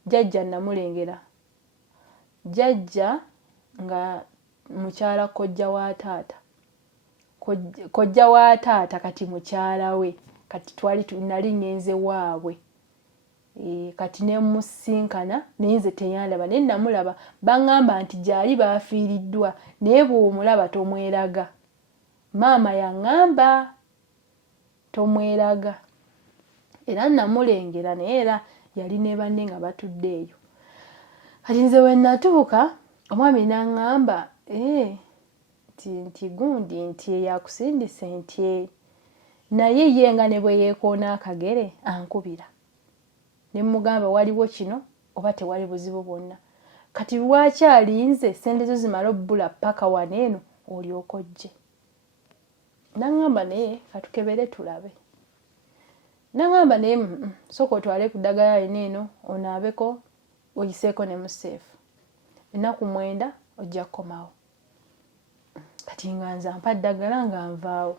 jjajja namulengera jjajja nga mukyala kojja wa taata kati mukyala we kati nali ngenze waabwe kati ne musinkana naye nze teyandaba naye namulaba baŋŋamba nti gyali baafiiriddwa naye bw'omulaba tomweraga maama yaŋŋamba tomweraga era namulengera naye era yali ne banne nga batudde eyo kati nze we natuuka omwami n'aŋŋamba nti gundi nti yakusindise nti naye ye nga ne bwe yeekoona akagere ankubira ne mugamba waliwo kino oba tewali buzibu bwonna kati lwaki alinze sente zo zimala obbula paka wano eno olyoka ojje n'aŋŋamba naye katukebere tulabe n'aŋŋamba naye sooka otwale ku ddagala lino eno onaabeko oyiseeko ne museefu ennaku 9 ojja kukomawo kati nga nze ampa ddagala nga nvaawo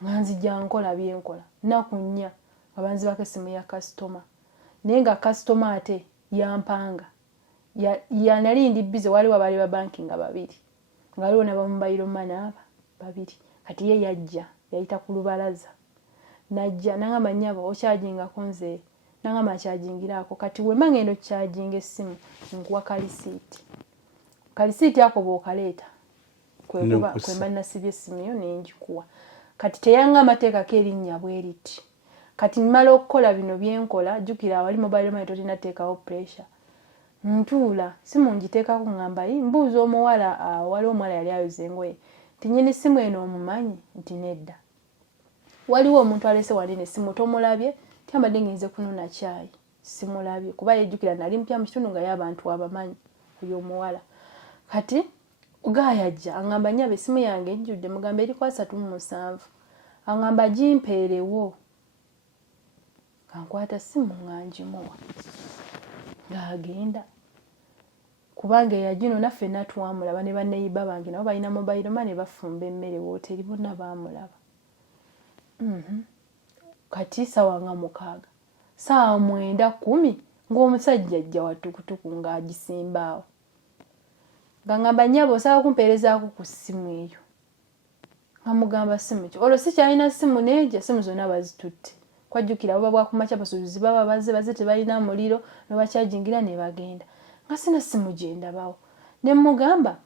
nga nzija nkola byenkola nnaku 4 nga banzibako essimu ya kasitoma naye nga kasitoma ate yampanga nali ndi bize waliwo abaali ba banki nga 2 nga waliwo n'abamubayiro mana babiri kati ye yajja yayita ku lubalaza najja n'aŋŋamba nnyabo okyajingako nze n'aŋŋamba akyajingiraako kati we mangendo kyajinga essimu nkuwa kalisiiti ako bw'okaleeta kwe mba nasibye essimu yo n'engikuwa kati teyaŋŋamba teekako erinnya bwe riti kati mmala okukola bino byenkola jjukira awali mobile money tolina teekawo pressure ntuula simu ngiteekako ŋŋamba mbuuza omuwala waliwo omuwala yali ayoza engoye nti nnyini essimu eno omumanyi nti nedda waliwo omuntu alese wanene essimu tomulabye tyambadde ngenze kunona kyayi simulabye kuba yejjukira nali mpya mu kitundu nga y'abantu abamanyi kuyo omuwala kati ugayajja aŋŋamba nnyaba essimu yange ejjudde mugamba eri ku 37 aŋŋamba gimpeerewo kankwata ssimu nga ngimuwa ng'agenda kubanga eyagino naffe natwamulaba ne banneyiba bange nabo balina mobile money bafumba emmere wooteri bonna baamulaba kati sawa nga 6 sawa 9 10 ng'omusajja ajja watukutuku ng'agisimbaawo nga ŋŋamba nnyabo osaba kumpeerezaako ku ssimu eyo nga mugamba ssimu ki olwo si kyalina ssimu neegya ssimu zonna bazitutte kwajjukira oba bwakumakya basuubuzi baba baze tebalina muliro nebakyajingira ne bagenda nga sina ssimu gye ndabawo ne mugamba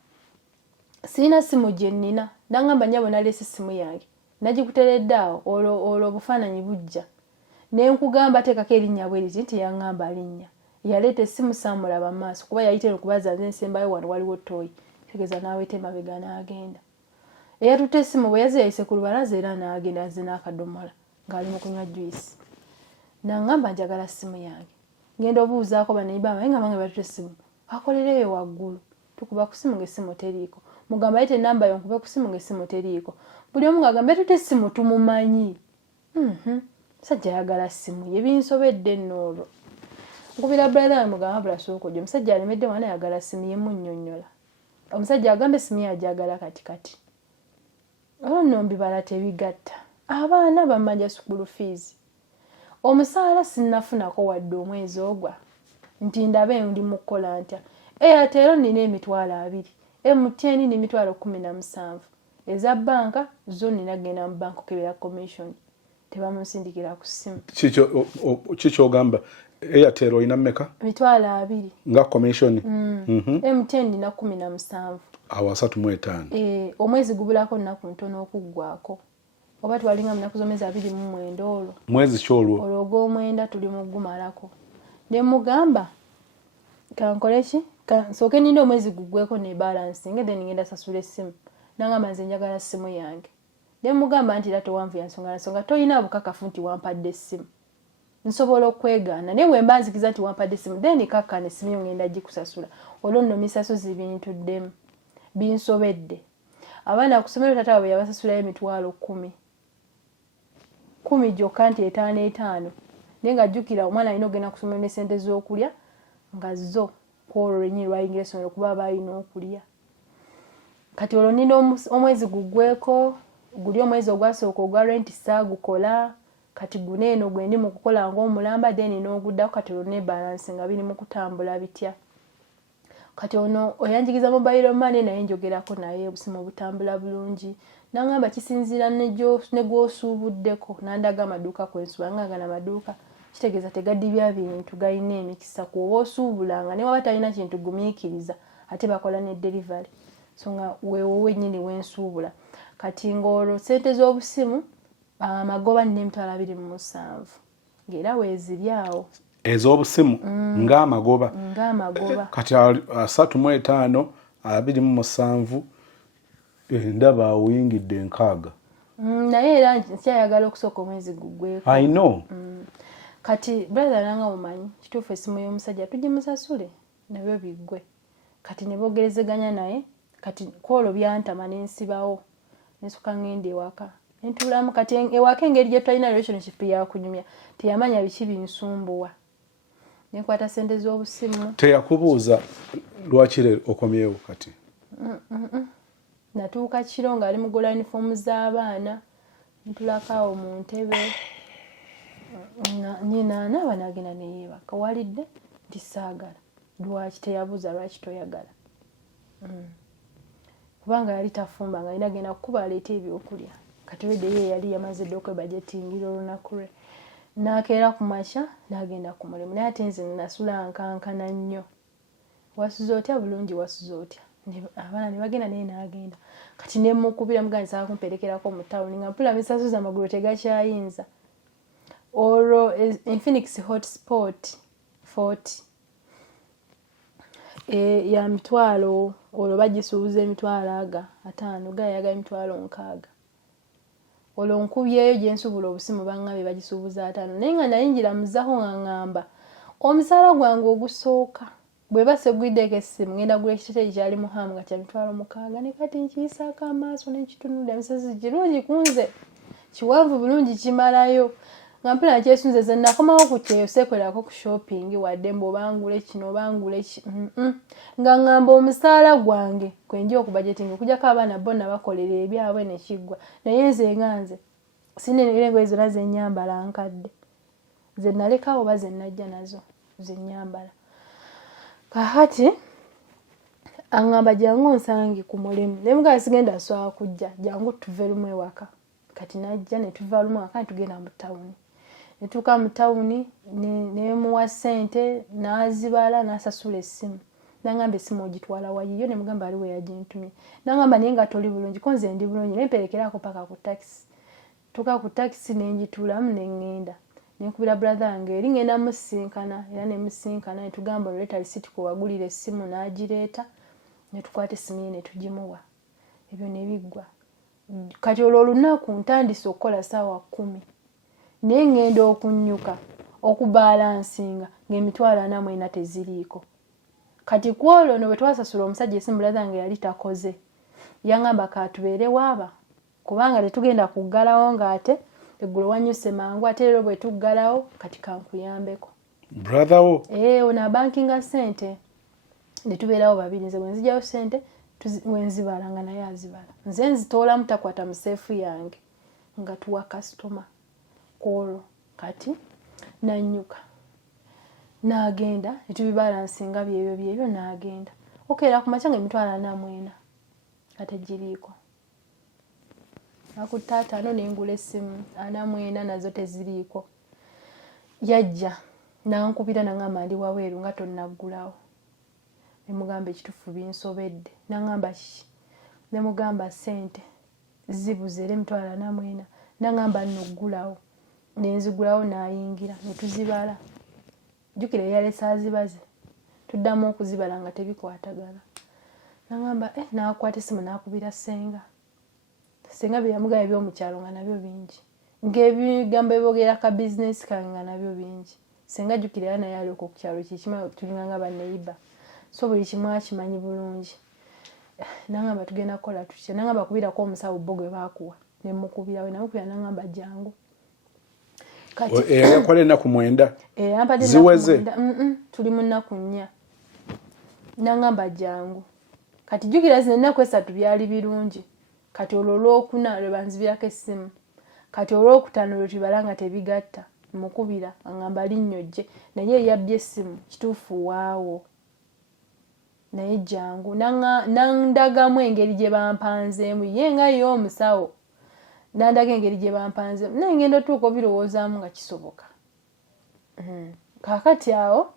sirina ssimu gye nnina n'aŋŋamba nnyabo naleese essimu yange nagikuteredde awo olwo obufaananyi bujja ne nkugamba teekako erinnya bwe riti nti yaŋŋamba linnya yaleeta essimu saamulaba mu maaso kuba yayitera okubaza nze nsembayo wano waliwo tooyi tegeeza n'aweta emabega n'agenda eyatutte essimu bwe yaze yayise ku lubalaza era n'agenda aze n'akadomola ng'ali mu kunywa juice n'aŋŋamba njagala ssimu yange ngenda obuuzaako baneiba bange nga bange batutte essimu akolereyo waggulu tukuba ku ssimu ng'essimu teriiko mugamba ayite ennamba yo nkube ku ssimu ng'essimu teriiko buli omu ng'agamba yatutte essimu tumumanyi musajja ayagala ssimu ye binsobedde nno olwo nkubira brother we mugamba bulasooka ojja omusajja alemedde wana ayagala ssimu ye munnyonnyola omusajja agamba essimu yajagala katikati olwo nno mbibala tebigatta abaana bamanja school fees omusaala sinnafunako wadde omwezi ogwa nti ndabe ndi mu kukola ntya Airtel nina emitwalo 2 MTN ni emitwalo 17 eza banka zo nina genda mu banka okebera commission tebamusindikira ku ssimu kikyo ogamba Airtel olina mmeka emitwalo 2 nga commission MTN nina 17 awo 35 omwezi gubulako nnaku ntono okuggwako oba twalinga munaku z'omwezi 29 olwo mwezi kyolwo olwo ogw'omwenda tuli mu gumalako ne mugamba kankole ki nsooke ninde omwezi guggweko ne balancing then ngenda sasula essimu n'angamba nze njagala ssimu yange ne mugamba nti era towanvuya nsonga toyina bukakafu nti wampadde essimu nsobola okwegaana naye bwe mba nzikiza nti wampadde essimu then kakkana essimu yo ngenda gikusasula olwo nno misasozi bintuddemu binsobedde abaana ku ssomero taata waabwe yabasasulayo emitwalo 10 gyokka nti 5 naye nga jjukira omwana alina okugenda ku ssomero n'essente z'okulya nga zo kwolwo lwennyini lwayingira essomero kuba balina okulya kati olwo nina omwezi guggweko guli omwezi ogwasooka ogwa rent saagukola kati guno eno gwe ndi mu kukola ng'omulamba then n'oguddako kati olwo ne balance nga biri mu kutambula bitya kati ono oyanjigiza mobile money naye njogerako naye obusimu obutambula bulungi nangamba kisinzira ne gw'osuubuddeko nandaga amaduuka kwensuula nga gana amaduuka kitegeeza tegadibya bintu galina emikisa kuoba osuubulanga ne waba talina kintu gumiikiriza ate bakola ne delivery so nga weewo wennyini wensuubula kati ng'olwo ssente z'obusimu amagoba nina emitwalo 27 ng'era weeziryawo ez'obusimu ng'amagoba kati 35 27 ndaba awuyingidde 6 naye era nkyayagala okusooka omwezi guggweko I know kati brother nanga mumanyi kituufu essimu y'omusajja tugimusasule nabyo biggwe kati ne bogerezeganya naye kati kwolwo byantama n'ensibawo nesuka ngende ewaka nentulamu kati ewaka engeri gye tulina relationship yakunyumya teyamanya biki binsumbuwa nekwata ssente z'obusimu teyakubuuza lwaki okomyewo kati natuuka kiro nga ali mugola uniform z'abaana ntulakaawo mu ntebe nyina naaba nagenda neyeebaka walidde nti saagala lwaki teyabuuza lwaki toyagala kubanga yali tafumba nga alina genda kukuba aleeta ebyokulya kati wedde ye yali yamaze dde okwebajetingira olunaku lwe nakeera ku makya nagenda ku mulimu naye ate nze nasula nkankana nnyo wasuza otya bulungi wasuza otya abaana ne bagenda naye nagenda kati ne mukubira mugani saa kumperekerako mu tawuni nga mpula misasuza amagulu tegakyayinza olwo Infinix hotspot 40 ya mitwalo olwo bagisuubuza emitwalo aga 5 gayaga emitwalo 6 olwo nkubyeyo gye nsubula obusimu bangabe bagisuubuza 5 naye nga nayingira muzaho nga ngamba omusaala gwange ogusooka bwe base gwideko essimu ngenda gula ekitete kyali muhamu nga kya mitwalo 6 ne kati nkiyisaako amaaso n'ekitunula emisasi kirungi kunze kiwanvu bulungi kimalayo nga mpula nkyesunze ze nakomawo ku kyeyo seekolerako ku shopping wadde mbobangule kino bangule nga ngamba omusaala gwange kwenja okubajetinga okujjako abaana bonna bakolera ebyabwe nekiggwa naye nze nga nze sinenera engoye zonna zenyambala nkadde ze nalekawo oba ze najja nazo zenyambala kakati angamba jangu nsangi ku mulimu naye mugaa sigenda aswala kujja jangu tuve lumu ewaka kati najja ne tuva lumu ewaka ne tugenda mu tawuni netuuka mu tawuni nemuwa ssente n'azibala n'asasula essimu nangamba essimu ogitwala wayiyo ne mugamba aliwe yagintumye nangamba naye nga toli bulungi ko nze ndi bulungi naye mperekerako paka ku takisi tuuka ku takisi nenjitulamu neŋŋenda nenkubira brother wange eri ngenda musinkana era nemusinkana netugamba oleta lisiti kwe wagulira essimu n'agireeta netukwata essimu ye netugimuwa ebyo nebiggwa kati olwo olunaku ntandise okukola ssaawa 10 naye ngenda okunnyuka okubalansinga ng'emitwalo 40 teziriiko kati kwolwo no bwe twasasula omusajja essimu brother wange yali takoze yangamba katubeere waaba kubanga tetugenda kuggalawo ng'ate eggulo wanyuse mangu ate leero bwe tuggalawo kati kankuyambeko brother wo ono abankinga ssente ne tubeerawo babiri nze bwenzijjayo ssente wenzibala nga naye azibala nze nzitoolamu takwata mu seefu yange nga tuwa kasitoma kwolwo kati nanyuka n'agenda netubibalansinga byebyo n'agenda okeera ku makya nga emitwalo 40 ate giriiko nakutaata ano nengula essimu 40 nazo teziriiko yajja nankubira nangamba ndi waweeru nga tonnaggulawo nemugamba ekitufu binsobedde nangamba kiki nemugamba ssente zibuze era emitwalo 40 nangamba nnoggulawo nenzigulawo nayingira netuzibala jjukira yalesa azibaze tuddamu okuzibala nga tebikwatagana nangamba nakwata essimu nakubira senga byamugaba ebyomukyalo nga nabyo bingi ng'ebigambo ebyogera ka bizinesi kange nga nabyo bingi senga jjukira era naye alioko ku kyalo kikima tulinganga baneiba so buli kimu akimanyi bulungi nangamba tugenda kukola tutya nangamba kubirako omusawo bo gwe baakuwa nemukubirawe namukubira nangamba jangu yakola ennaku 9 ziweze tuli mu nnaku 4 nangamba jangu kati jjukira zino ennaku 3 byali birungi kati olwo olwokuna lwe banzibirako essimu kati olwokutaano lwe tubala nga tebigatta mukubira angamba linnyojje naye yabbye essimu kituufu waawo naye jangu nandagamu engeri gye bampanzeemu ye nga ye omusawo nandaga engeri gye bampanzeemu naye ngenda otuuka obirowoozaamu nga kisoboka. Kaakati awo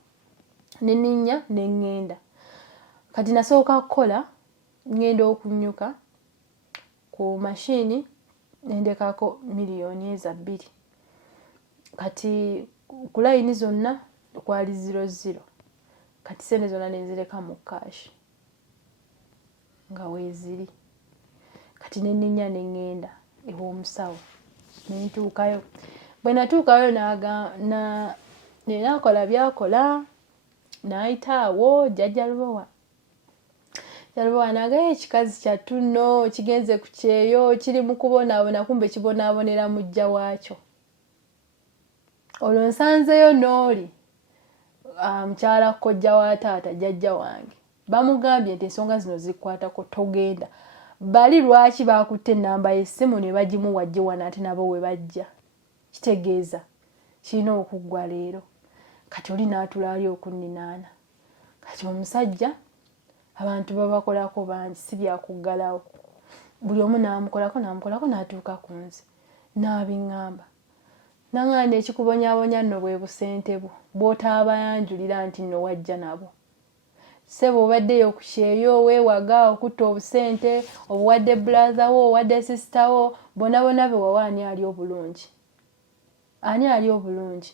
neninnya neŋŋenda kati nasooka kukola ngenda okunyuka ku mashini nendekako miliyoni eza 2 kati ku layini zonna kwali 00 kati sente zonna nenzireka mu cash nga weeziri kati neninnya neŋŋenda ew'omusawo nentuukayo bwe natuukayo nakola byakola nayita awo jjajja Lubowa nagayo ekikazi kyattu nno kigenze ku kyeyo kiri mu kubonaabona kumbe kibonaabonera mujja waakyo olwo nsanzeyo n'oli mukyala kkojja wa taata jjajja wange bamugambye nti ensonga zino zikwatako togenda bali lwaki bakutte ennamba y'essimu ne bagimuwa gye wano ate nabo we bajja kitegeeza kirina okuggwa leero kati oli n'atulaali okunninaana kati omusajja abantu babakolako bangi si byakuggalawo buli omu n'amukolako n'atuuka ku nze n'abiŋŋamba naŋŋamba ekikubonyaabonya nno bwe busente bwo bw'otaabayanjulira nti nno wajja nabo ssebo obaddeyo ku kyeyo weewaga okutta obusente obuwadde bulaza wo owadde sisita wo bonna be wawa ani ali obulungi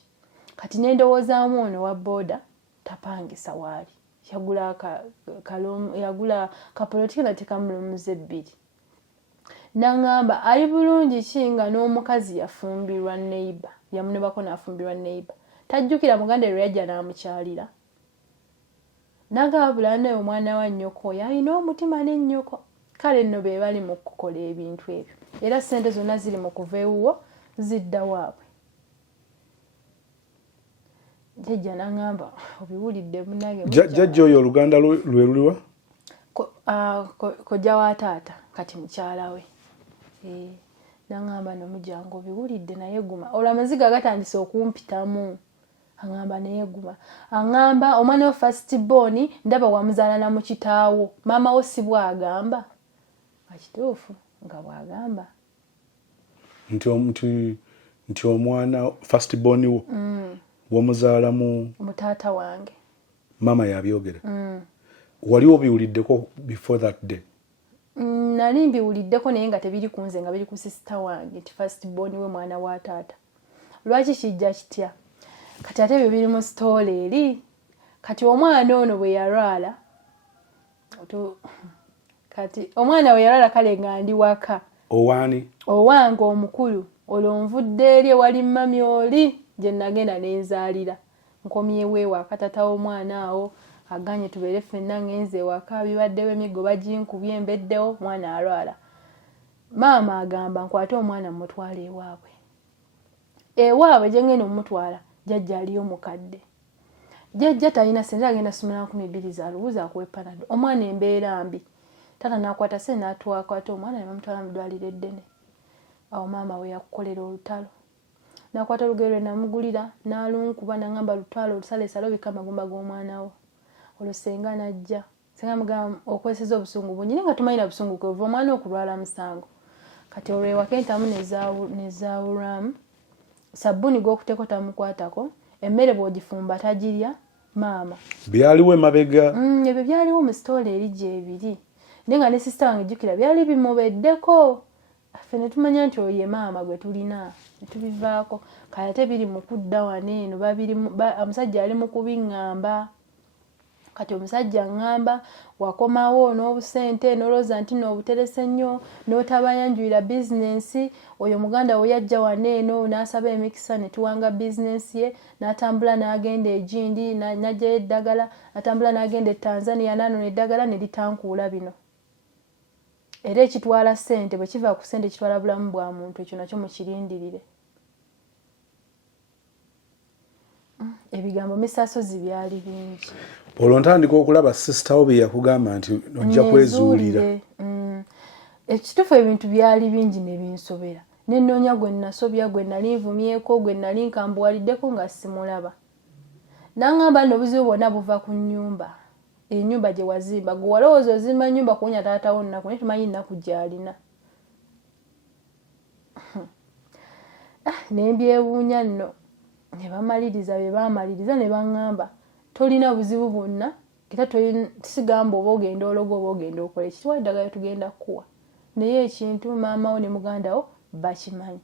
kati nendowoozaamu ono wa booda tapangisa waali yagula kapolotiki na tekamulumuze 2 naŋŋamba ali bulungi ki nga n'omukazi yafumbirwa neiba yamunebako n'afumbirwa neiba tajjukira muganda lwe yajja n'amukyalira nagabula naye omwana wa nnyoko oyo alina omutima n'ennyoko kale nno be bali mu kukola ebintu ebyo era ssente zonna ziri mu kuva ewuwo zidda waabwe. Jjajja n'aŋŋamba obiwulidde munnange jjajja oyo oluganda lwe luliwa kojja wa taata kati mukyala we n'aŋŋamba nomujjangu obiwulidde naye guma olwo amaziga gatandise okumpitamu aŋŋamba naye guma aŋŋamba omwana we first born ndaba wamuzaalana mu kitaawo maama wo si bwagamba akituufu nga bwagamba nti omwana first born wo wamuzaala mu taata wange maama yabyogera wali obiwuliddeko before that day? Nali mbiwuliddeko naye nga tebiri ku nze nga biri ku sister wange nti first born we mwana wa taata. Lwaki kijja kitya? Kati ate ebyo biri mu story eri. Kati omwana ono bwe yalwala kati omwana we yalwala kale nga ndi waka. Owani? Owange omukulu. Olwo nvudde eri wali mami oli gye nagenda nenzaalira. Nkomyewo ewaka tata w'omwana awo aganye tubeere ffenna ngenze ewaka bibaddewo emiggo baginkubye embeddewo mwana alwala. Maama agamba nkwate omwana mutwala ewaabwe. Ewaabwe gye ngenda omutwala jjajja aliyo mukadde. Jjajja talina ssente agenda ssomera 200 za luwuza akuwe panado. Omwana embeera mbi. Tata n'akwata ssente n'atwakwata omwana ne bamutwala mu ddwaliro eddene. Awo maama we yakukolera olutalo. N'akwata olugero lwe namugulira n'alunkuba n'angamba lutwalo olusalesalo bika amagumba g'omwana wo. Olwo senga n'ajja. Senga mugamba okweseza obusungu bungi nga tumalira busungu kuva omwana okulwala musango. Kati olwo ewaka entamu nezaawulwamu. Sabbuuni gw'okuteeko tamukwatako. Emmere bw'ogifumba tagirya maama. Byaliwo emabega? Ebyo byaliwo mu sitoola eri gyebiri. Naye nga ne sisita wange jjukira byali bimubeddeko. Ffe ne tumanya nti oyo ye maama gwe tulina. Ne tubivaako. Kale ate biri mu kudda wano eno omusajja ali mu kubiŋŋamba. Kati omusajja ngamba wakomawo n'obusente n'olowooza nti n'obuterese nnyo n'otabayanjulira bizinensi oyo muganda we yajja wano eno n'asaba emikisa ne tuwanga bizinensi ye n'atambula n'agenda egindi n'ajjayo eddagala n'atambula n'agenda e Tanzania n'anona eddagala ne litankuula bino. Era ekitwala ssente bwe kiva ku ssente kitwala bulamu bwa muntu ekyo nakyo mukirindirire. Ebigambo misaasozi byali bingi. Olwo ntandika okulaba sisita wo bye yakugamba nti ojja kwezuulira. Ekituufu ebintu byali bingi ne binsobera. Ne nnoonya gwe nasobya gwe nali nvumyeko gwe nali nkambuwaliddeko nga simulaba. N'angamba n'obuzibu bwonna buva ku nnyumba. ennyumba gye wazimba gwe walowooza ozimba nnyumba kuwonya taata wo nnaku naye tumanyi nnaku gy'alina. Ne mbyebuunya nno ne bamaliriza bye baamaliriza ne baŋŋamba tolina buzibu bwonna era tisigamba oba ogenda ologa oba ogenda okola ekituwa eddagala tugenda kukuwa naye ekintu maama wo ne muganda wo bakimanyi.